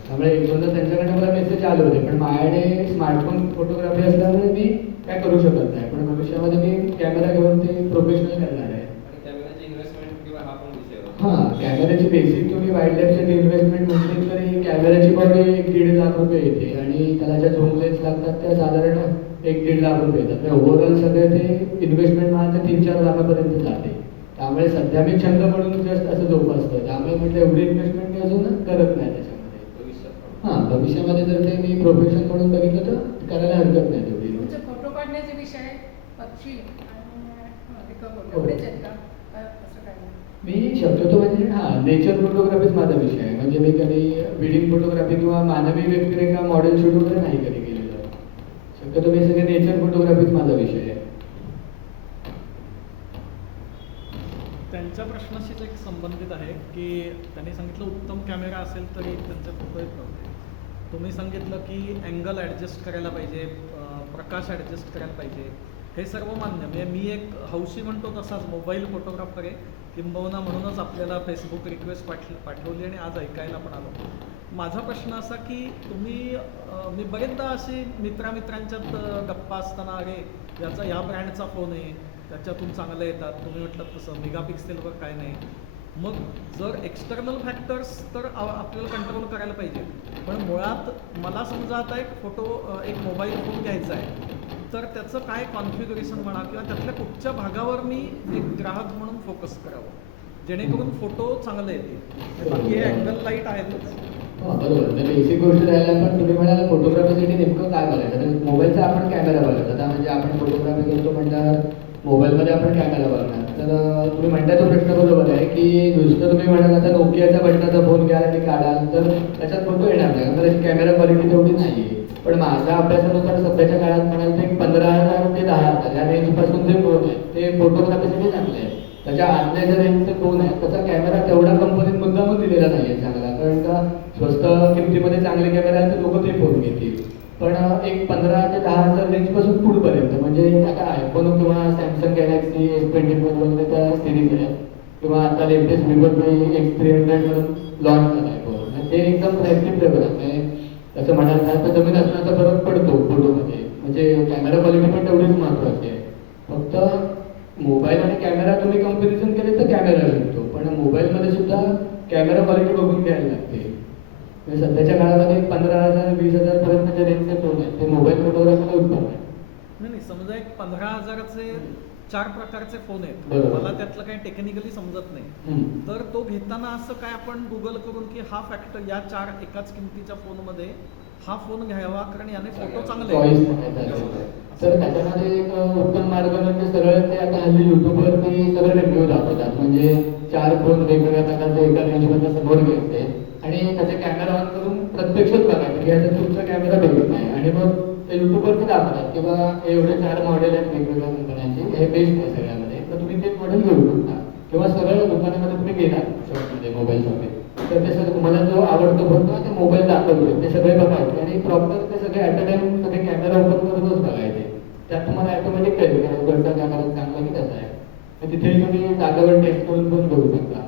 त्यामुळे एक दोनदा त्यांच्याकडे मला मेसेज आले होते, पण माझ्याकडे स्मार्टफोन फोटोग्राफी असल्यामुळे मी काय करू शकत नाही. पण भविष्यामध्ये मी कॅमेरा घेऊन ते प्रोफेशनल करणार आहे. आणि कॅमेराची इन्व्हेस्टमेंट किंवा हा पण विषय होता. हां, कॅमेऱ्याची बेसिक तुम्ही वाईल्ड लाईफसाठी इन्व्हेस्टमेंट म्हटली तरी कॅमेऱ्याची बॉडी 1-1.5 लाख रुपये येते आणि त्याला ज्या झूम लेन्स लागतात त्या साधारण 1-1.5 लाख रुपये येतात. ओव्हरऑल सगळे ते इन्व्हेस्टमेंट मला ते 3-4 लाखापर्यंत जाते. त्यामुळे सध्या मी छंद म्हणून जस्ट असं झोपासतं. त्यामुळे म्हटलं एवढी इन्व्हेस्टमेंट मी अजून करत नाही त्याच्यामध्ये. हां, भविष्यामध्ये जर ते मी प्रोफेशन म्हणून बघितलं तर करायला हरकत नाही तेवढी. तुमचे फोटो काढण्याचे विषय पक्षी आणि पिकअप एवढेच आहेत का? असं काय नाही. मी शक्यतो म्हणजे नेचर फोटोग्राफीच माझा विषय आहे. म्हणजे मी कधी वेडिंग फोटोग्राफी किंवा मानवी व्यक्तिरेखा मॉडेल शूट वगैरे नाही कधी केलेलं. शक्यतो मी सगळे नेचर फोटोग्राफीच माझा विषय आहे. त्यांच्या प्रश्नाशीच एक संबंधित आहे की त्यांनी सांगितलं उत्तम कॅमेरा असेल तरी त्यांचे फोटो येत नव्हते. तुम्ही सांगितलं की अँगल ॲडजस्ट करायला पाहिजे, प्रकाश ॲडजस्ट करायला पाहिजे, हे सर्व मान्य. म्हणजे मी एक हौशी म्हणतो तसाच मोबाईल फोटोग्राफर आहे, किंबहुना म्हणूनच आपल्याला फेसबुक रिक्वेस्ट पाठवली आणि आज ऐकायला पण आलो. माझा प्रश्न असा की तुम्ही मी बरेचदा अशी मित्रांच्यात गप्पा असताना अरे याचा या ब्रँडचा फोन आहे, त्याच्यातून चांगलं येतात, तुम्ही म्हटलं तसं मेगापिक्सेलवर काय नाही. मग जर एक्सटर्नल फॅक्टर्स तर आपल्याला कंट्रोल करायला पाहिजे, पण मुळात मला समजा आता एक मोबाईल फोन घ्यायचा आहे, तर त्याचं काय कॉन्फिगरेशन म्हणा किंवा त्यातल्या कुठच्या भागावर मी एक ग्राहक म्हणून फोकस करावं जेणेकरून फोटो चांगले येतील. बाकी हे अँगल लाईट आहेतच. बरोबर. तर बेसिक गोष्ट राहिला, पण तुम्ही म्हणाला फोटोग्राफीसाठी नेमकं काय बघायचं. तर मोबाईलचा आपण कॅमेरा बघायचा. आता म्हणजे आपण फोटोग्राफी करतो म्हटल्यावर मोबाईलमध्ये आपण कॅमेरा बघणार. तर तुम्ही म्हणता तो प्रश्न बरोबर आहे की नुसतं तुम्ही म्हणाल आता नोकियाच्या बटनाचा फोन घ्या आणि काढाल तर त्याच्यात फोटो येणार नाही, कारण त्याची कॅमेरा क्वालिटी तेवढी नाही आहे. पण माझ्या अभ्यासानुसार सध्याच्या काळात म्हणाल तर 15,000 ते 10,000 या रेंजपासून जे फोन आहेत ते फोटोग्राफीसाठी चांगले आहेत. त्याच्या आतल्या ज्या रेंजचे फोन आहेत त्याचा कॅमेरा तेवढा कंपनीत मुद्दामच दिलेला नाही आहे चांगला, कारण का स्वस्त किमतीमध्ये चांगले कॅमेरा आहेत तर लोक ते फोन घेतील. पण एक 15 ते 10,000 रेंजपासून पुढपर्यंत म्हणजे आता आयफोन किंवा सॅमसंग गॅलेक्सी S21 वगैरे त्या सिरीज आहेत, किंवा आता लेटेस्ट विवोचे X300 म्हणून लॉन्च झाला आहे फोन, ते एकदम प्राइसली फ्लेवर आहे. तसं म्हणाल तर जमीन असण्याचा फरक पडतो फोटोमध्ये. म्हणजे कॅमेरा क्वालिटी पण तेवढीच महत्त्वाची आहे. फक्त मोबाईल आणि कॅमेरा तुम्ही कम्पॅरिझन केले तर कॅमेरा भेटतो, पण मोबाईलमध्ये सुद्धा कॅमेरा क्वालिटी बघून घ्यायला लागते. म्हणजे सध्याच्या काळामध्ये 15,000 20,000 पर्यंतचे रेंजचे फोन आहेत ते मोबाईल फोटोग्राफीला उत्तम आहे. नाही समजा एक 15,000चे 4 प्रकारचे फोन आहेत, बरोबर. मला त्यातलं काही टेक्निकली समजत नाही, तर तो घेताना असं काय आपण गुगल करून की हा फॅक्टर या 4 एकाच किमतीच्या फोनमध्ये हा फोन घ्यावा कारण याने फोटो चांगले चॉईस तर त्याच्यामध्ये एक उत्तम मार्ग म्हणजे सरळ ते आता हल्ली युट्यूबवरती सगळे रिव्ह्यू दाखवतात. म्हणजे 4 फोन वेगवेगळ्या प्रकारचे एका रेंजमध्ये समोर घ्यायचे आणि त्याचे कॅमेरा ऑन करून प्रत्यक्षच बघायचं की याचा तुमचा कॅमेरा भेटत नाही, आणि मग ते युट्यूबवरती दाखवतात की बा एवढे 4 मॉडेल आहेत वेगवेगळ्या कंपन्यांचे, हे बेस्ट आहे सगळ्यामध्ये, तर तुम्ही ते मॉडेल घेऊ शकता. किंवा सरळ दुकानामध्ये तुम्ही गेला शॉपमध्ये मोबाईल शॉपमध्ये तर ते सगळं तुम्हाला जो आवडतो फोन ते मोबाईल दाखवतो ते सगळे बघायचे आणि प्रॉपर ते सगळे ॲट अ टाइम ते कॅमेरा ओपन करूनच बघायचे. त्यात तुम्हाला ऑटोमॅटिक कळेल की कोणता कॅमेरा चांगला की कसा आहे. तर तिथे तुम्ही जागेवर टेस्ट करून पण बघू शकता.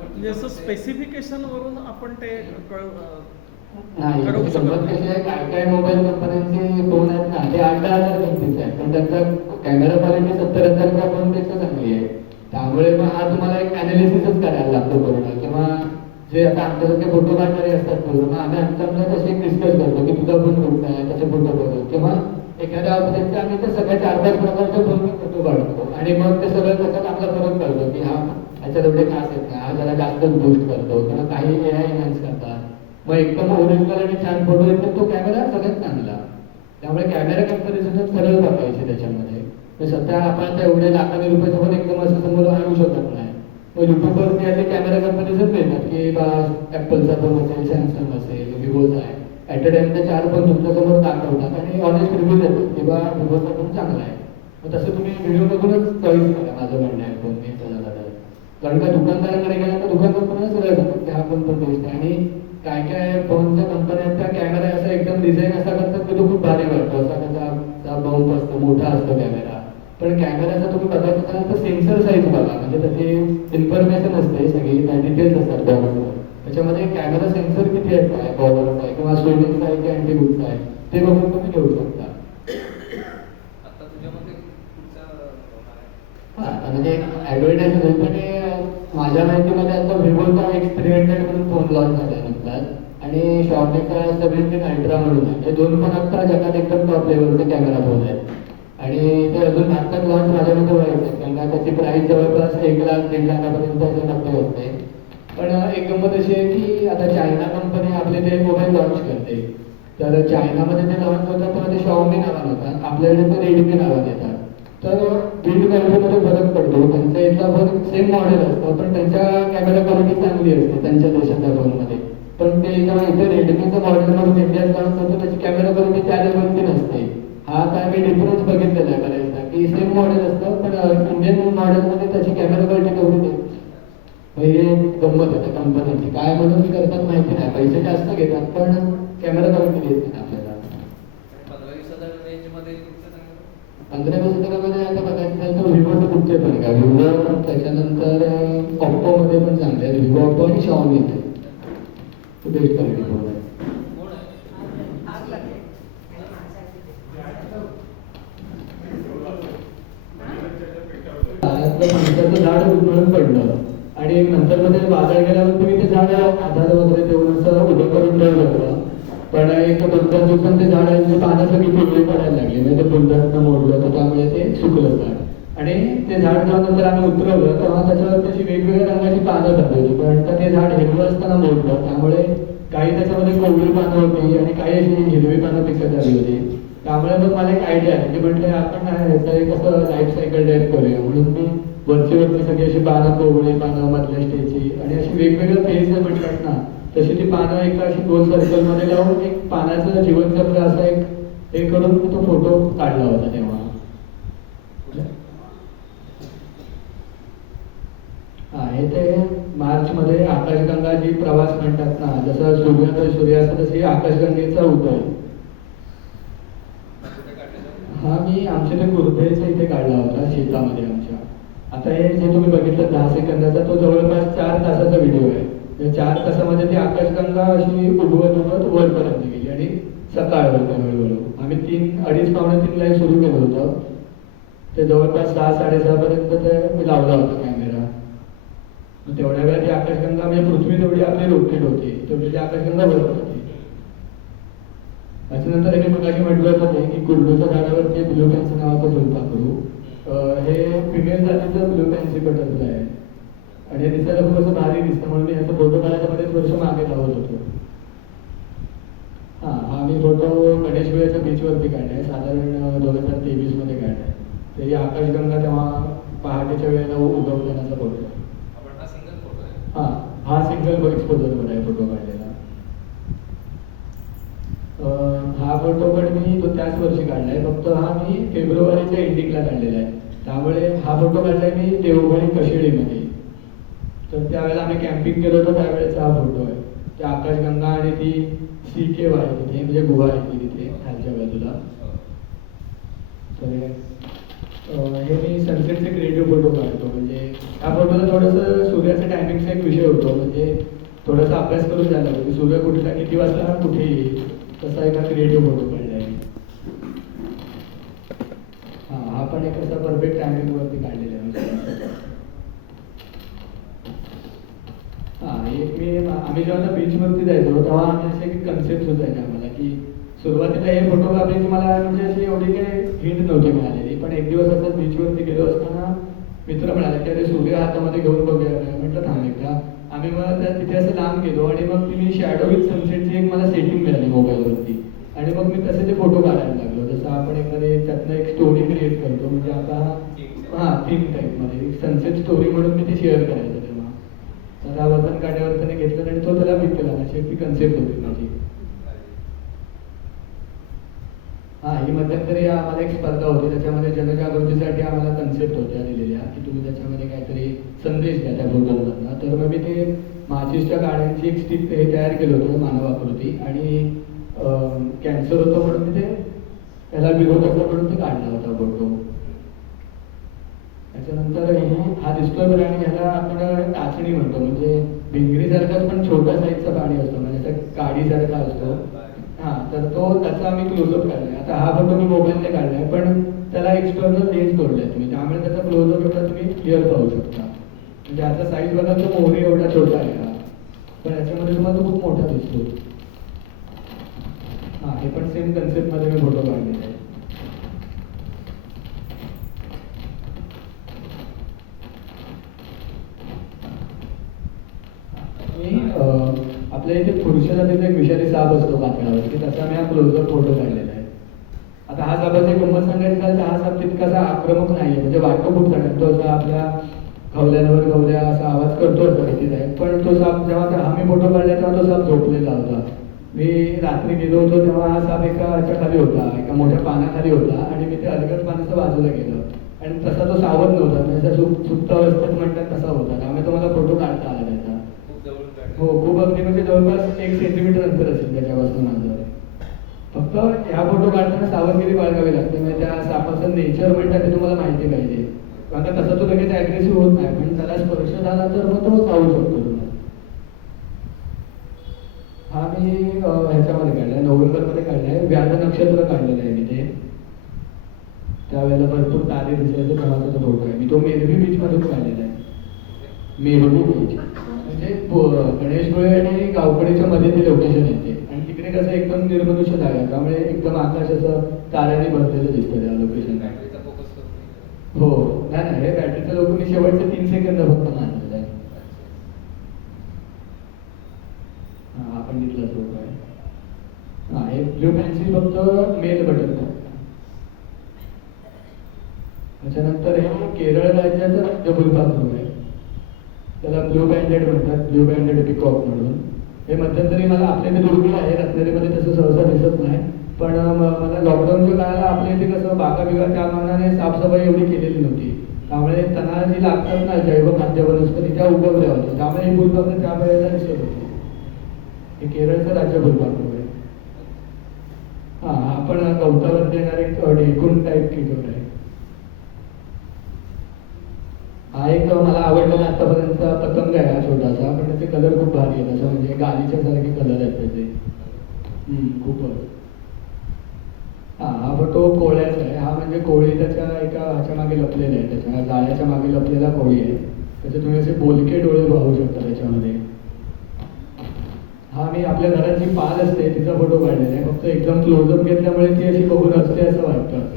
म्हणजे असं स्पेसिफिकेशन वरून आपण ते नाही ठरवू शकत समज नाही. कसे आहे, काय काय मोबाईल कंपन्यांचे फोन आहेत ना ते 8,000 किमतीचे आहेत, पण त्यांचा कॅमेरा क्वालिटी 70,000च्या फोनपेक्षा चांगली आहे. त्यामुळे मग हा तुम्हाला एक अनालिसिसच करायला लागतो पूर्ण. किंवा जे आता आमच्यासारखे फोटो काढणारे असतात पूर्ण, मग आम्ही आमच्यामध्ये तसे डिस्कस करतो की तुझा फोन कुठचा आहे, त्याचे फोटो बघतो. किंवा एखाद्या ऑब्जेक्टचे आम्ही ते सगळ्या 4-5 प्रकारच्या फोनचे फोटो काढतो आणि मग ते सगळं त्याच्यात आपला फरक कळतो की हा ह्याच्यात एवढे खास आहेत ना, हा जरा जास्तच बूस्ट करतो किंवा काही AI एनहान्स करतात. मग एकदम ओरिजिनल आणि छान फोटो येतो तो कॅमेरा सगळ्यात चांगला. त्यामुळे कॅमेरा कंपॅरिझनच सरळ बघायचे त्याच्यामध्ये. मग सध्या आपण एवढे लाखांनी रुपयाचं पण एकदम असं समोर आणू शकत नाही. मग युट्यूबवरती असे कॅमेरा कंपनीजच मिळतात की बा ॲपलचा फोन असेल, सॅमसंग असेल, विवोचा आहे. ॲट अ टाइम ते 4 फोन तुमच्यासमोर दाखवतात आणि ऑनेस्ट रिव्ह्यू देतात की बा विवोचा फोन चांगला आहे. मग तसं तुम्ही व्हिडिओ बघूनच चॉईस करा. माझं म्हणणं आहे फोन घ्यायचा झाला तर. कारण का दुकानदाराकडे गेला तर दुकानदार पण सगळं सांगतात की हा फोन पण बेस्ट आहे. आणि काय काय फोनच्या कंपन्यांच्या कॅमेरा असा एकदम डिझाईन असा करतात की तो खूप भारी वाटतो. असा त्याचा बाउंप असतो, मोठा असतो कॅमेरा. पण कॅमेराचा तुम्ही बघायचं असाल तर सेन्सर साईज बघा, म्हणजे त्याची इन्फॉर्मेशन असते सगळी, डिटेल्स असतात बॉर्डरवर. त्याच्यामध्ये कॅमेरा सेन्सर किती आहे, बॉर्डरचा आहे किंवा सोनीचा आहे की अँटीबुकचा आहे, ते बघून तुम्ही घेऊ शकता. आता तुझ्यामध्ये पुढचा हा म्हणजे ॲडव्हर्टाईज होईल. पण माझ्या माहितीमध्ये आता विवोचा X300 म्हणून फोन लॉन्च झाला नुकताच आणि शॉमीचा 17 अल्ट्रा म्हणून आहे. हे दोन पण आता जगात एकदम टॉप लेवलचे कॅमेरा फोन आहेत आणि ते अजून भारतात लॉन्च माझ्यामध्ये व्हायचं आहे. कारण का त्याची प्राईस जवळपास 1,00,000-1.5 लाखापर्यंत नक्की असते. पण एक गंमत अशी आहे की आता चायना कंपनी आपले ते मोबाईल लॉन्च करते. तर चायनामध्ये ते लॉन्च होतात तेव्हा ते शॉमी नावानं होतात, आपल्याकडे ते रेडमी नावाने येतात. तर बिल्ड क्वालिटीमध्ये फरक पडतो. त्यांच्या इथला फोन सेम मॉडेल असतं पण त्यांच्या कॅमेरा क्वालिटी चांगली असते त्यांच्या देशातल्या फोनमध्ये. पण ते जेव्हा इथे रेडमीचं मॉडेल म्हणून इंडियात लॉन्च होतं त्याची कॅमेरा क्वालिटी त्या लेवलची नसते. हा काय मी डिफरन्स बघितलेला आहे बऱ्याचदा की सेम मॉडेल असतं पण इंडियन मॉडेलमध्ये त्याची कॅमेरा क्वालिटी तेवढी नाही. हे गंमत आहे त्या कंपनीची. काय म्हणून करतात माहिती नाही, पैसे जास्त घेतात पण कॅमेरा क्वालिटी देत नाही आपल्याला. 15-20 हजार रेंजमध्ये कुठचं चांगलं? 15-20 हजारामध्ये आता बघायचं झालं तर विवोचे कुठचे पण का, विवो त्याच्यानंतर ऑप्पोमध्ये पण चांगले आहेत. विवो, ऑप्पो आणि शॉमी बेस्ट क्वालिटी फोन आहे. कोण आहे? आग लागली. आपलं माणसाचं झाड उन्मळून पडलं आणि नंतर मध्ये वादळ गेल्यावर तुम्ही ते झाड आधार वगैरे देऊन असं उभं करून ठेवलं होतं. पण एक 2-4 दिवसांनी ते झाडांची पानं सगळी पिवळी पडायला लागली, म्हणजे ते फुलझाडनं मोडलं होतं त्यामुळे ते सुकलं झाड. आणि ते झाड जेव्हा नंतर आम्ही उतरवलं तेव्हा त्याच्यावर त्याची वेगवेगळ्या रंगाची पानं ठरवली. पण ते झाड हिरवं असताना मोडलं त्यामुळे काही त्याच्यामध्ये कोवळी पानं होती आणि काही अशी हिरवी पानं पिकत आली होती. त्यामुळे मग मला एक आयडिया आहे की म्हटलं आपण ह्याचं एक असं लाईफ सायकल टाईप करूया. म्हणून मी वरची सगळी अशी पानं, कोवळी पानं, मधल्या स्टेजची आणि अशी वेगवेगळ्या फेज म्हणतात ना तशी ती पानं एका अशी गोल सर्कलमध्ये लावून एक पानाचं जीवनचक्र असा एक हे करून तो फोटो काढला होता तेव्हा. हा हे ते मार्चमध्ये आकाशगंगा जी प्रवास म्हणतात ना, जसं सूर्यास्त तशी आकाशगंगेचा उदय. हा मी आमच्या ते कुर्भेच्या इथे काढला होता शेतामध्ये आमच्या. आता हे जे तुम्ही बघितलं 10 सेकंदाचा तो जवळपास 4 तासाचा व्हिडिओ आहे. 4 तासामध्ये ती आकाशगंगा अशी उडवत वरपर्यंत गेली आणि सकाळ होते हळूहळू. आम्ही 2:30-3 ला सुरू केलं होतं. ते जवळपास 6-6:30 पर्यंत ते मी लावला होता कॅमेरा. मग तेवढ्या वेळा ती आकाशगंगा म्हणजे पृथ्वी तेवढी आपली रोटेट होती तेवढी ती आकाशगंगा वर होती. त्याच्यानंतर मी मगाशी म्हटलं होतं की कुर्डूच्या झाडावरती ब्लू पॅन्सी नावाचं फुलपाखरू, हे फिमेल जातीचं ब्लू पॅन्सी बटरफ्लाय आहे आणि हे दिसायला खूप असं भारी दिसतं म्हणून मी याचा फोटो काढायच्या बरेच वर्ष मागे लावत होतो. हा मी फोटो गणेशवेळच्या बीचवरती काढलाय, साधारण 2023 मध्ये काढलाय. ते आकाशगंगा तेव्हा पहाटेच्या वेळेला उगवतानाचा फोटो आहे. हा सिंगल फोटो आहे? हा सिंगल एक्सपोजरवर आहे फोटो काढलेला. हा फोटो पण मी तो त्याच वर्षी काढलाय, फक्त हा मी फेब्रुवारीच्या एंडिंगला काढलेला आहे. त्यामुळे हा फोटो काढलाय मी देवघळी कशेळीमध्ये. तर त्यावेळेला आम्ही कॅम्पिंग केलं होतं त्यावेळेचा हा फोटो आहे. आकाशगंगा आणि ती CK आहे तिथे, म्हणजे गुहा आहे ती तिथे खालच्या बाजूला. तर हे मी सनसेटचे क्रिएटिव्ह फोटो काढतो. म्हणजे त्या फोटोला थोडंसं सूर्याचा टायमिंगचा एक विषय होतो, म्हणजे थोडासा अभ्यास करून झाला की सूर्य कुठला किती वाजता कुठे येईल, तसा एका क्रिएटिव्ह फोटो काढला आहे. हा पण एक असा परफेक्ट टायमिंगवरती काढलेला आहे. आम्ही जेव्हा बीचवरती जायचो तेव्हा आम्ही असे एक कन्सेप्ट सुचायचे आम्हाला की सुरुवातीला हे फोटोग्राफीची मला म्हणजे अशी एवढी काही हिंट नव्हती मिळालेली, पण एक दिवस असं बीचवरती गेलो असताना मित्र म्हणाले की अरे सूर्य हातामध्ये घेऊन बघूया. म्हटलं थांब एकदा. आम्ही मग तिथे असं लांब गेलो आणि मग मी शॅडो विथ सनसेटची एक मला सेटिंग मिळाली मोबाईलवरती आणि मग मी तसे ते फोटो काढायला लागलो. जसं आपण एखादी त्यातनं एक स्टोरी क्रिएट करतो, म्हणजे आता थीम टाईपमध्ये सनसेट स्टोरी म्हणून मी ते शेअर करायचं तेव्हा. तर हा वजन काढ्यावर त्याने घेतलं आणि तो त्याला पिक केला. अशी ती कन्सेप्ट होती माझी. ही मध्यंतरी आम्हाला एक स्पर्धा होती, त्याच्यामध्ये जनजागृतीसाठी आम्हाला कन्सेप्ट होत्या दिलेल्या की तुम्ही त्याच्यामध्ये काहीतरी संदेश द्या त्या फोटोमधनं. तर मग मी ते माचिसच्या गाड्यांची एक स्टिक हे तयार केलं होतं मानव आकृती, आणि कॅन्सर होतं म्हणून मी ते त्याला विरोध असं म्हणून ते काढला होता फोटो. त्याच्यानंतर हा दिसतोय बरं, आणि ह्याला आपण टाचणी म्हणतो, म्हणजे भिंगरीसारखाच पण छोट्या साईजचा प्राणी असतो, म्हणजे असं काडीसारखा असतो. तर तो त्याचा आम्ही क्लोजअप काढलाय. आता हा फोटो मी मोबाईलने काढलाय, पण त्याला एक्सटर्नल लेन्स जोडलाय तुम्ही, त्यामुळे त्याचा क्लोजअप एवढा तुम्ही क्लिअर पाहू शकता. म्हणजे आता साईज बघा, तो मोहरी एवढा छोटा आहे हा, पण याच्यामध्ये तुम्हाला तो खूप मोठा दिसतो. हे पण सेम कन्सेप्टमध्ये मी फोटो काढलेला आहे. आपल्या इथे पुरुषाला तिथे एक विषारी साप असतो कातळावर, की तसा मी हा क्लोजअप फोटो काढलेला आहे. आता हा सापाची गंमत सांगायची झाली तर हा साप तितकासा आक्रमक नाहीये, म्हणजे वाटतो खूप जणांना तो असा आपल्या खवल्यांवर खवल्या असा आवाज करतो भीतीच आहे, पण तो साप जेव्हा हा मी फोटो काढला तेव्हा तो साप झोपलेला होता. मी रात्री गेलो होतो तेव्हा हा साप एका ह्याच्याखाली होता, एका मोठ्या पानाखाली होता, आणि मी ते अलगद पानाच्या बाजूला गेलो आणि तसा तो सावध नव्हता, म्हणजे सुप्त अवस्थेत म्हणतात तसा होता, त्यामुळे तो मला फोटो काढता आला त्याचा. हो, खूप अगदी म्हणजे जवळपास 1 सेंटीमीटर अंतर असेल त्याच्यापासून माझं. फक्त ह्या फोटो काढताना सावधगिरी बाळगावी लागते, म्हणजे त्या सापाचं नेचर म्हणतात ते तुम्हाला माहिती पाहिजे. आता तसा तो लगेच ॲग्रेसिव्ह होत नाही, पण त्याला स्पर्श झाला तर मग तो चावू शकतो तुम्हाला. हा मी ह्याच्यामध्ये काढलाय, नोव्हेंबरमध्ये काढलाय, व्याध नक्षत्र काढलेलं आहे मी ते. त्यावेळेला भरपूर तारे दिसायचे तेव्हाचा तो फोटो आहे. मी तो मेरवी बीचमधून काढलेला आहे. मेरवी बीच म्हणजे गणेशगुळे आणि गावकडेच्या मध्ये ते लोकेशन येते, आणि तिकडे कसं एकदम निर्मनुष्य जागा आहे, त्यामुळे एकदम आकाश असं ताऱ्यांनी भरलेलं दिसतं त्या लोकेशन. हो, नाही हे बॅटरीचं लोक मी शेवटचे 3 सेकंद फक्त मानलेलं आहे. आपण तिथला फोटो आहे. हे ब्ल्यू पेन्सिल फक्त मेल बटन. त्याच्यानंतर हे केरळ राज्याचं राज्यफुलपाखरू आहे, त्याला ब्ल्यू बँडेड म्हणतात, ब्ल्यू बँडेड पिकॉक म्हणून. हे मध्यंतरी मला आपल्या इथे दुर्मिळ आहे, रत्नागिरीमध्ये तसं सहसा दिसत नाही, पण मला लॉकडाऊनच्या काळाला आपल्या इथे कसं बागा बिगा त्या मानाने साफसफाई एवढी केलेली नव्हती, त्यामुळे त्यांना जी लागतात ना जैव खाद्य वनस्पती त्या उगवल्या होत्या, त्यामुळे ही फुलपाखरं त्या वेळेला दिसत होती. हे केरळचं राज्य फुलपाखरू आहे. हा पण गवतावरती येणारे एक ढेकून टाईप कीटक आहे. हा एक मला आवडलेला आतापर्यंतचा पतंग आहे, हा छोटासा, पण त्याचे कलर खूप भारी आहेत, असं म्हणजे गालीच्या सारखे कलर आहेत त्याचे. खूपच. हा फोटो कोळ्याचा आहे. हा म्हणजे कोळी त्याच्या एका ह्याच्या मागे लपलेला आहे, त्याच्या जाळ्याच्या मागे लपलेला कोळी आहे. त्याचे तुम्ही असे बोलके डोळे पाहू शकता त्याच्यामध्ये. हा मी आपल्या घरात जी पाल असते तिचा फोटो काढलेला आहे, फक्त एकदम क्लोजअप घेतल्यामुळे ती अशी बघून असते असं वाटतं.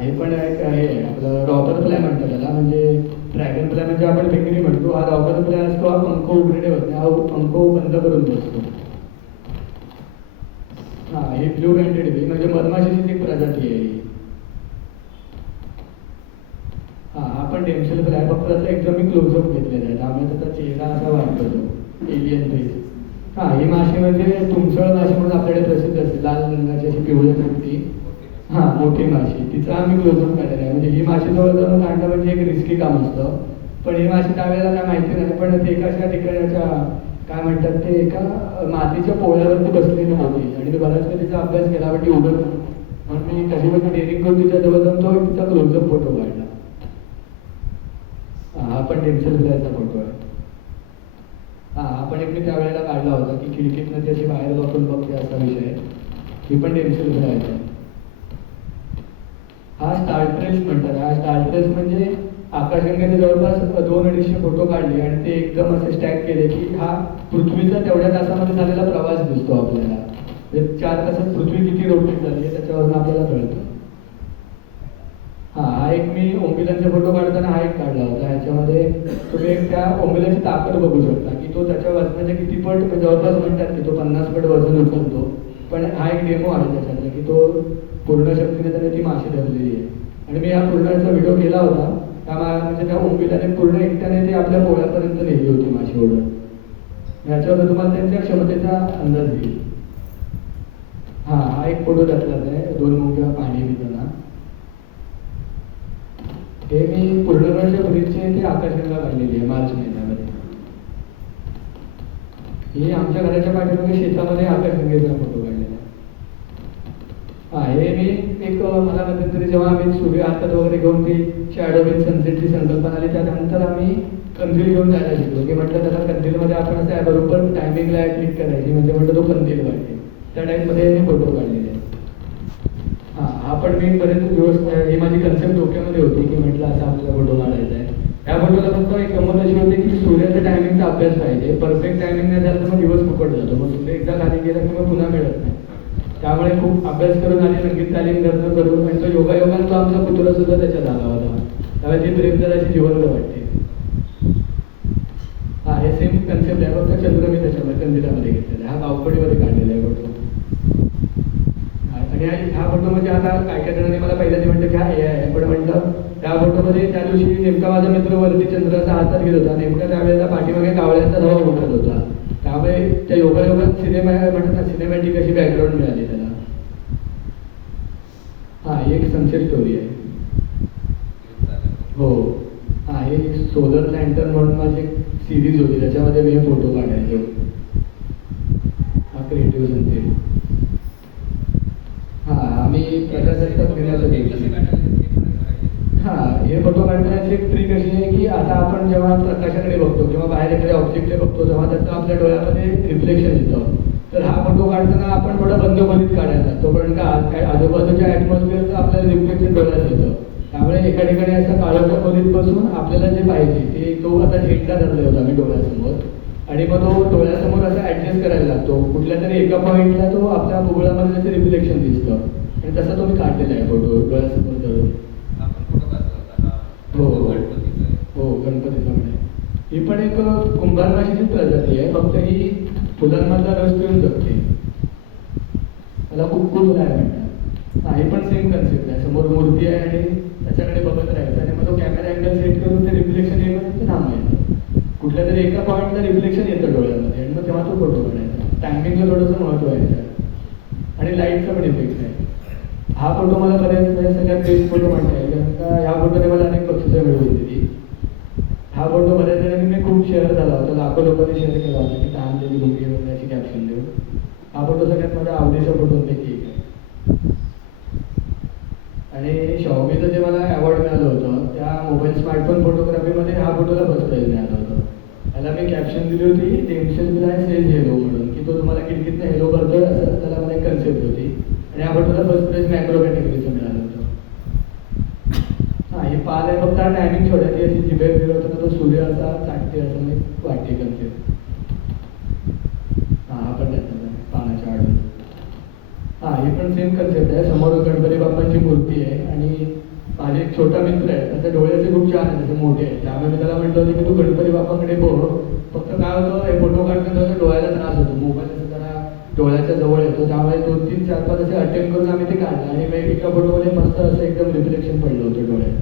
हे पण एक हे आपलं रॉबर फ्लाय म्हणतात त्याला, म्हणजे ड्रॅगन फ्लाय म्हणजे आपण भिंगरी म्हणतो, हा रॉबर फ्लाय असतो, हा पंख उघडे होत नाही, हा पंख बंद करून बसतो. हे ब्ल्यू बँडेड बी म्हणजे मधमाशीची एक प्रजाती आहे ही. हा पण डेमसेल फ्लाय, फक्त त्याचा एकदम मी क्लोजअप घेतलेला आहे, त्यामुळे त्याचा चेहरा असा वाटतो तो एलियन फेस. ही माशी म्हणजे तुमसळ माशी म्हणून आपल्याकडे प्रसिद्ध असते, लाल रंगाची अशी पिवळी मोठी. मोठी माशी, तिचा आम्ही क्लोजअप काढलेला आहे. म्हणजे ही माशी जवळ काढणं म्हणजे एक रिस्की काम असतं, पण हे मासे त्यावेळेला काय माहिती नाही, पण ते एका अशा ठिकाणाच्या काय म्हणतात ते एका मातीच्या पोळ्यावरती बसलेली होती आणि मी बराच वेळ तिचा अभ्यास केला, पण ती उघड नव्हती. म्हणून मी कशी बशी डेअरिंग करून तिच्या जवळ जाऊन तो तिचा क्लोजअप फोटो काढला. हा पण टेन्शन फ्लायचा फोटो आहे. हा पण एक मी त्यावेळेला काढला होता की खिडकीतनं ती अशी बाहेर बघून बघते असा विषय आहे. ही पण टेन्शन फ्लायचा. हा स्टार ट्रेस म्हणतात. हा स्टार ट्रेस म्हणजे आकाशगंगेने जवळपास 200-250 फोटो काढले आणि ते एकदम असे स्टॅक केले की हा पृथ्वीचा तेवढ्या तासामध्ये झालेला प्रवास दिसतो आपल्याला. 4 तासात पृथ्वी किती रोटेट झाली आहे त्याच्यावरून आपल्याला कळतं. हा एक मी ओंबिलांचे फोटो काढताना हा एक काढला होता. ह्याच्यामध्ये तुम्ही त्या ओंबिलाची ताकद बघू शकता की तो त्याच्या वजनाच्या किती पट, जवळपास म्हणतात की तो 50 पट वजन उचलतो. पण हा एक डेमो आहे त्याच्यातला की तो पूर्ण शक्तीने त्याने ती माशी धरलेली आहे. आणि मी हा पूर्णचा व्हिडिओ केला होता. म्हणजे त्या ओंबिलाने पूर्ण एकट्याने ते आपल्या पोळ्यापर्यंत नेली होती माशी ओढून. ह्याच्यावर तुम्हाला त्यांच्या क्षमतेचा अंदाज येईल. हा एक फोटो त्यातलाच आहे, 2 मुंग्या पाणी पिताना. हे मी पूर्णगडच्या ब्रिजचे ते आकाशगंगा काढलेली आहे मार्च महिन्यामध्ये. ही आमच्या घराच्या पाठीमागे शेतामध्ये आकाशगंगेचा फोटो काढलेला आहे. हे मी एक मला मध्यंतरी जेव्हा आम्ही सूर्य हातात वगैरे घेऊन ती शॅडो विथ सनसेटची संकल्पना आली त्यानंतर आम्ही कंदील घेऊन जायला शिकलो की म्हटलं त्याला कंदीलमध्ये आपण असं आहे बरोबर टायमिंगला क्लिक करायची म्हणजे म्हटलं तो कंदील वाटते. त्या टाईपमध्ये मी फोटो काढलेले आहे. हा पण मी बरेच दिवस ही माझी कन्सेप्ट डोक्यामध्ये होती की म्हटलं असं आपल्याला फोटो काढायचा आहे. त्या फोटोला फक्त एक गंमत अशी होती की सूर्याच्या टायमिंगचा अभ्यास पाहिजे. परफेक्ट टायमिंग नाही झालं तर मग दिवस फुकट जातो. मग सूर्य एकदा खाली गेला की मग पुन्हा मिळत नाही. त्यामुळे खूप अभ्यास करून आणि संगीत तालीम करून आणि तो योगायोगाने तो आमचा पुतळा सुद्धा त्याच्यात आला होता. त्यामुळे ती प्रेमदार अशी जिवंत वाटते. हा हे सेम कन्सेप्ट आहे, फक्त चंद्र मी त्याच्यामध्ये कंदिलामध्ये घेतलेला आहे. हा गावपडीमध्ये काढलेला आहे फोटो. आणि हा फोटो म्हणजे आता काय काय जणांनी मला पहिल्यांदा म्हटलं की हा हे आहे, पण म्हटलं त्या फोटोमध्ये त्या दिवशी नेमका माझा मित्र वरती चंद्राचा हातात घेत होता. नेमका त्यावेळेला पाठीमागे कावळ्यांचा धावा उठत होता. त्यामुळे त्या योगायोगात सिनेमा म्हणतात ना सिनेमॅटिक अशी बॅकग्राऊंड मिळाली त्याला. हा एक सनसेट स्टोरी आहे. हो हा हे सोलर लँटर्न म्हणून माझी एक सिरीज होती त्याच्यामध्ये मी फोटो काढायचो. हा क्रिएटिव्ह सनसेट. हा आम्ही प्रकाशात फिरण्याचं हा हे फोटो काढण्याची एक ट्रिक अशी आहे की आता आपण जेव्हा प्रकाशाकडे बघतो किंवा बाहेर एखाद्या ऑब्जेक्टकडे बघतो तेव्हा त्याचं आपल्या डोळ्यामध्ये रिफ्लेक्शन येतं. तर हा फोटो काढताना आपण थोडा बंद खोलीत काढायचा तोपर्यंत आजूबाजूच्या ॲटमॉस्फिअरचं आपल्याला रिफ्लेक्शन डोळ्यात येतं. त्यामुळे एका ठिकाणी असं काळोख्या खोलीत बसून आपल्याला जे पाहिजे ते तो आता झेंडा धरला होता मी डोळ्यासमोर आणि मग तो डोळ्यासमोर असं ॲडजस्ट करायला लागतो. कुठल्या तरी एका पॉईंटला तो आपल्या बुबुळामध्ये त्याचं रिफ्लेक्शन दिसतं आणि तसा तो मी काढलेला आहे फोटो डोळ्यासमोर धरून. हो गणपतीचा म्हणजे ही पण एक कुंभारमाशीची प्रजाती आहे, फक्त ही फुलांमधला रस पिऊन जगते. मला खूप फुल आहे म्हणतात. हा ही पण सेम कन्सेप्ट आहे. समोर मूर्ती आहे आणि त्याच्याकडे बघत राहायचं आणि मग तो कॅमेरा अँगल सेट करून ते रिफ्लेक्शन येईल थांबायचं. कुठल्या तरी एका पॉईंटला रिफ्लेक्शन येतं डोळ्यामध्ये आणि मग तेव्हा तो फोटो काढायचा. टायमिंगला थोडंसं महत्त्व आहे आणि लाईटचा पण इफेक्ट आहे. हा फोटो मला बऱ्याच सगळ्यात बेस्ट फोटो म्हणता येईल कारण का ह्या फोटोने मला अनेक बक्षिसं मिळवून दिली. हा फोटो बऱ्याच जणांनी मी खूप शेअर झाला होता. लाखो लोकांनी शेअर केला होता की ताणलेली मुंगी वगैरे अशी कॅप्शन देऊन. हा फोटो सगळ्यात माझ्या आवडीच्या फोटोंपैकी एक आहे. आणि शॉबीचं जे मला अवॉर्ड मिळालं होतं त्या मोबाईल स्मार्टफोन फोटोग्राफीमध्ये हा फोटोला फर्स्ट प्राईज मिळालं होतं. त्याला मी कॅप्शन दिली होती टेन्शन बिलाय सेज हेलो म्हणून की तो तुम्हाला खिडकीतनं हेलो करतोय असं त्याला मला एक कन्सेप्ट होती. आणि या फोटोला फर्स्ट प्राईज मॅक्रो कॅटेगरीचं मिळालं होतं. हा ही पाल आहे फक्त हा टायमिंग छोट्याची अशी जिभे फिरवताना तो सूर्य असा चाटते असं मी वाटते कन्सेप्ट. हा पण त्याचा पानाच्या आडून. हा ही पण सेम कन्सेप्ट आहे. समोर गणपती बाप्पांची मूर्ती आहे आणि माझे एक छोटा मित्र आहे त्याच्या डोळ्याचे खूप छान आहे, त्याचे मोठे आहे. त्यामुळे मी त्याला म्हटलं होतं की तू गणपती बाप्पांकडे बघ. फक्त काय होतं हे फोटो काढताना त्याचा डोळ्याला त्रास होतो. मोबाईल जरा डोळ्याच्या जवळ येतो त्यामुळे 2, 3, 4, 5 असे अटेम्प्ट करून आम्ही ते काढलं आणि एका फोटोमध्ये मस्त असं एकदम रिफ्लेक्शन पडलं होतं डोळ्यात.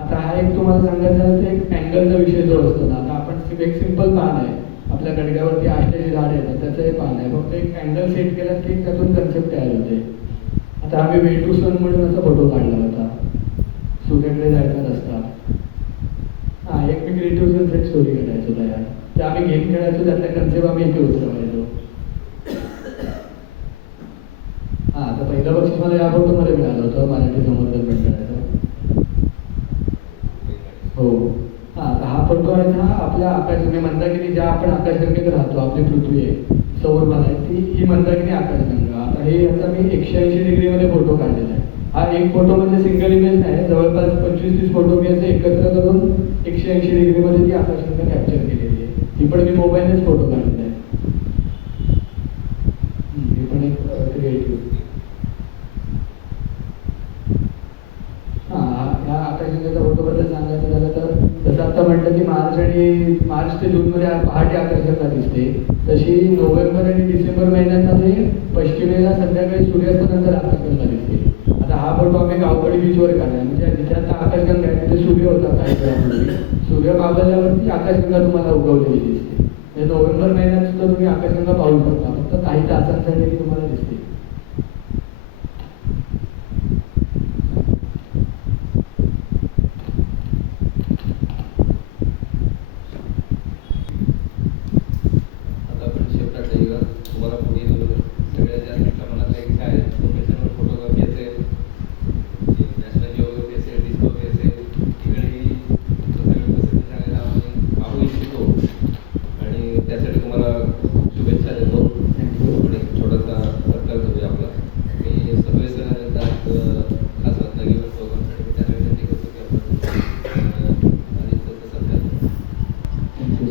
आता हा एक तुम्हाला सांगायचं झालं तर एक अँगलचा विषय जो असतो ना, आता आपण एक सिम्पल पान आहे आपल्या गडग्यावरती आष्टाची झाड येतात त्याचं हे पान आहे. फक्त एक अँगल सेट केला की त्यातून कन्सेप्ट तयार होते. आता आम्ही वे टू सन म्हणून असा फोटो काढला होता. सूर्याकडे जायचा रस्ता. एक मी क्रिएटिव्ह सनसेट स्टोरी करायचो तयार. ते आम्ही गेम खेळायचो, त्यातल्या कन्सेप्ट आम्ही इथे उतरवायचो. हां, आता पहिलं बक्षीस मला या फोटोमध्ये मिळालं होतं, मराठी संवर्धन मंडळाचं. हो. हां, तर हा फोटो आहे हा आपल्या आकाशगंगा मंदाकिनी, ज्या आपण आकाशगंगेत राहतो, आपली पृथ्वी आहे सौरमान आहे, ती ही मंदाकिनी आकाशगंगा. आता हे याचा मी 180 डिग्रीमध्ये फोटो काढलेला आहे. हा एक फोटो म्हणजे सिंगल इमेज नाही, जवळपास 25-30 फोटो मी असे एकत्र करून 180 डिग्रीमध्ये ती आकाशगंगा कॅप्चर केलेली आहे. ही पण मी मोबाईलनेच फोटो काढलेला आहे. हे पण एक क्रिएटिव्ह. हां, ह्या आकाशगंगेच्या फोटोबद्दल सांगायचं झालं तर जसं आता म्हटलं की मार्च ते जूनमध्ये पहाटे आकाशगंगा दिसते, तशी नोव्हेंबर आणि डिसेंबर महिन्यांमध्ये पश्चिमेला संध्याकाळी सूर्यास्तानंतर आकाशगंगा दिसते. आता हा फोटो आम्ही गावकडी बीचवर काढला, म्हणजे जिथे आता आकाशगंगा आहे तिथे सूर्य होता काही वेळापूर्वी. सूर्य मावळल्यावरती आकाशगंगा तुम्हाला उगवलेली दिसते. म्हणजे नोव्हेंबर महिन्यात सुद्धा तुम्ही आकाशगंगा पाहू शकता, फक्त काही तासांसाठी ती तुम्हाला दिसते. आता आपण शेवटात येऊया. तुम्हाला पुढील सगळ्यात जास्त प्रमाणात एक काय प्रोफेशनल फोटोग्राफी असेल, नॅशनल जिओग्राफी असेल, डिस्कवरी असेल, तिकडे सगळे प्रसिद्ध सांगायला आम्ही पाहू इच्छितो आणि त्यासाठी तुम्हाला खूप शुभेच्छा देतो. आपण एक छोटासा सत्कार करूया आपला. मी सर्व सगळ्यांना खास रत्नागिरीवर प्रोग्रामसाठी मी त्यांना विनंती करतो की आपण आधीच सत्कार करू. थँक्यू.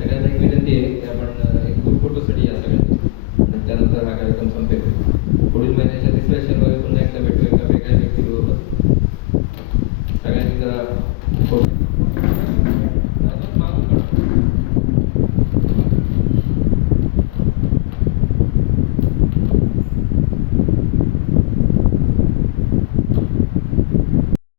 सगळ्यांना एक विनंती आहे की आपण एक ग्रुप फोटोसाठी या सगळ्यांनी आणि त्यानंतर हा कार्यक्रम संपेल. पुढील महिन्याच्या 3ऱ्या शनिवारी पुन्हा एकदा भेटू एका वेगळ्या व्यक्तीबरोबर. सगळ्यांनी जरा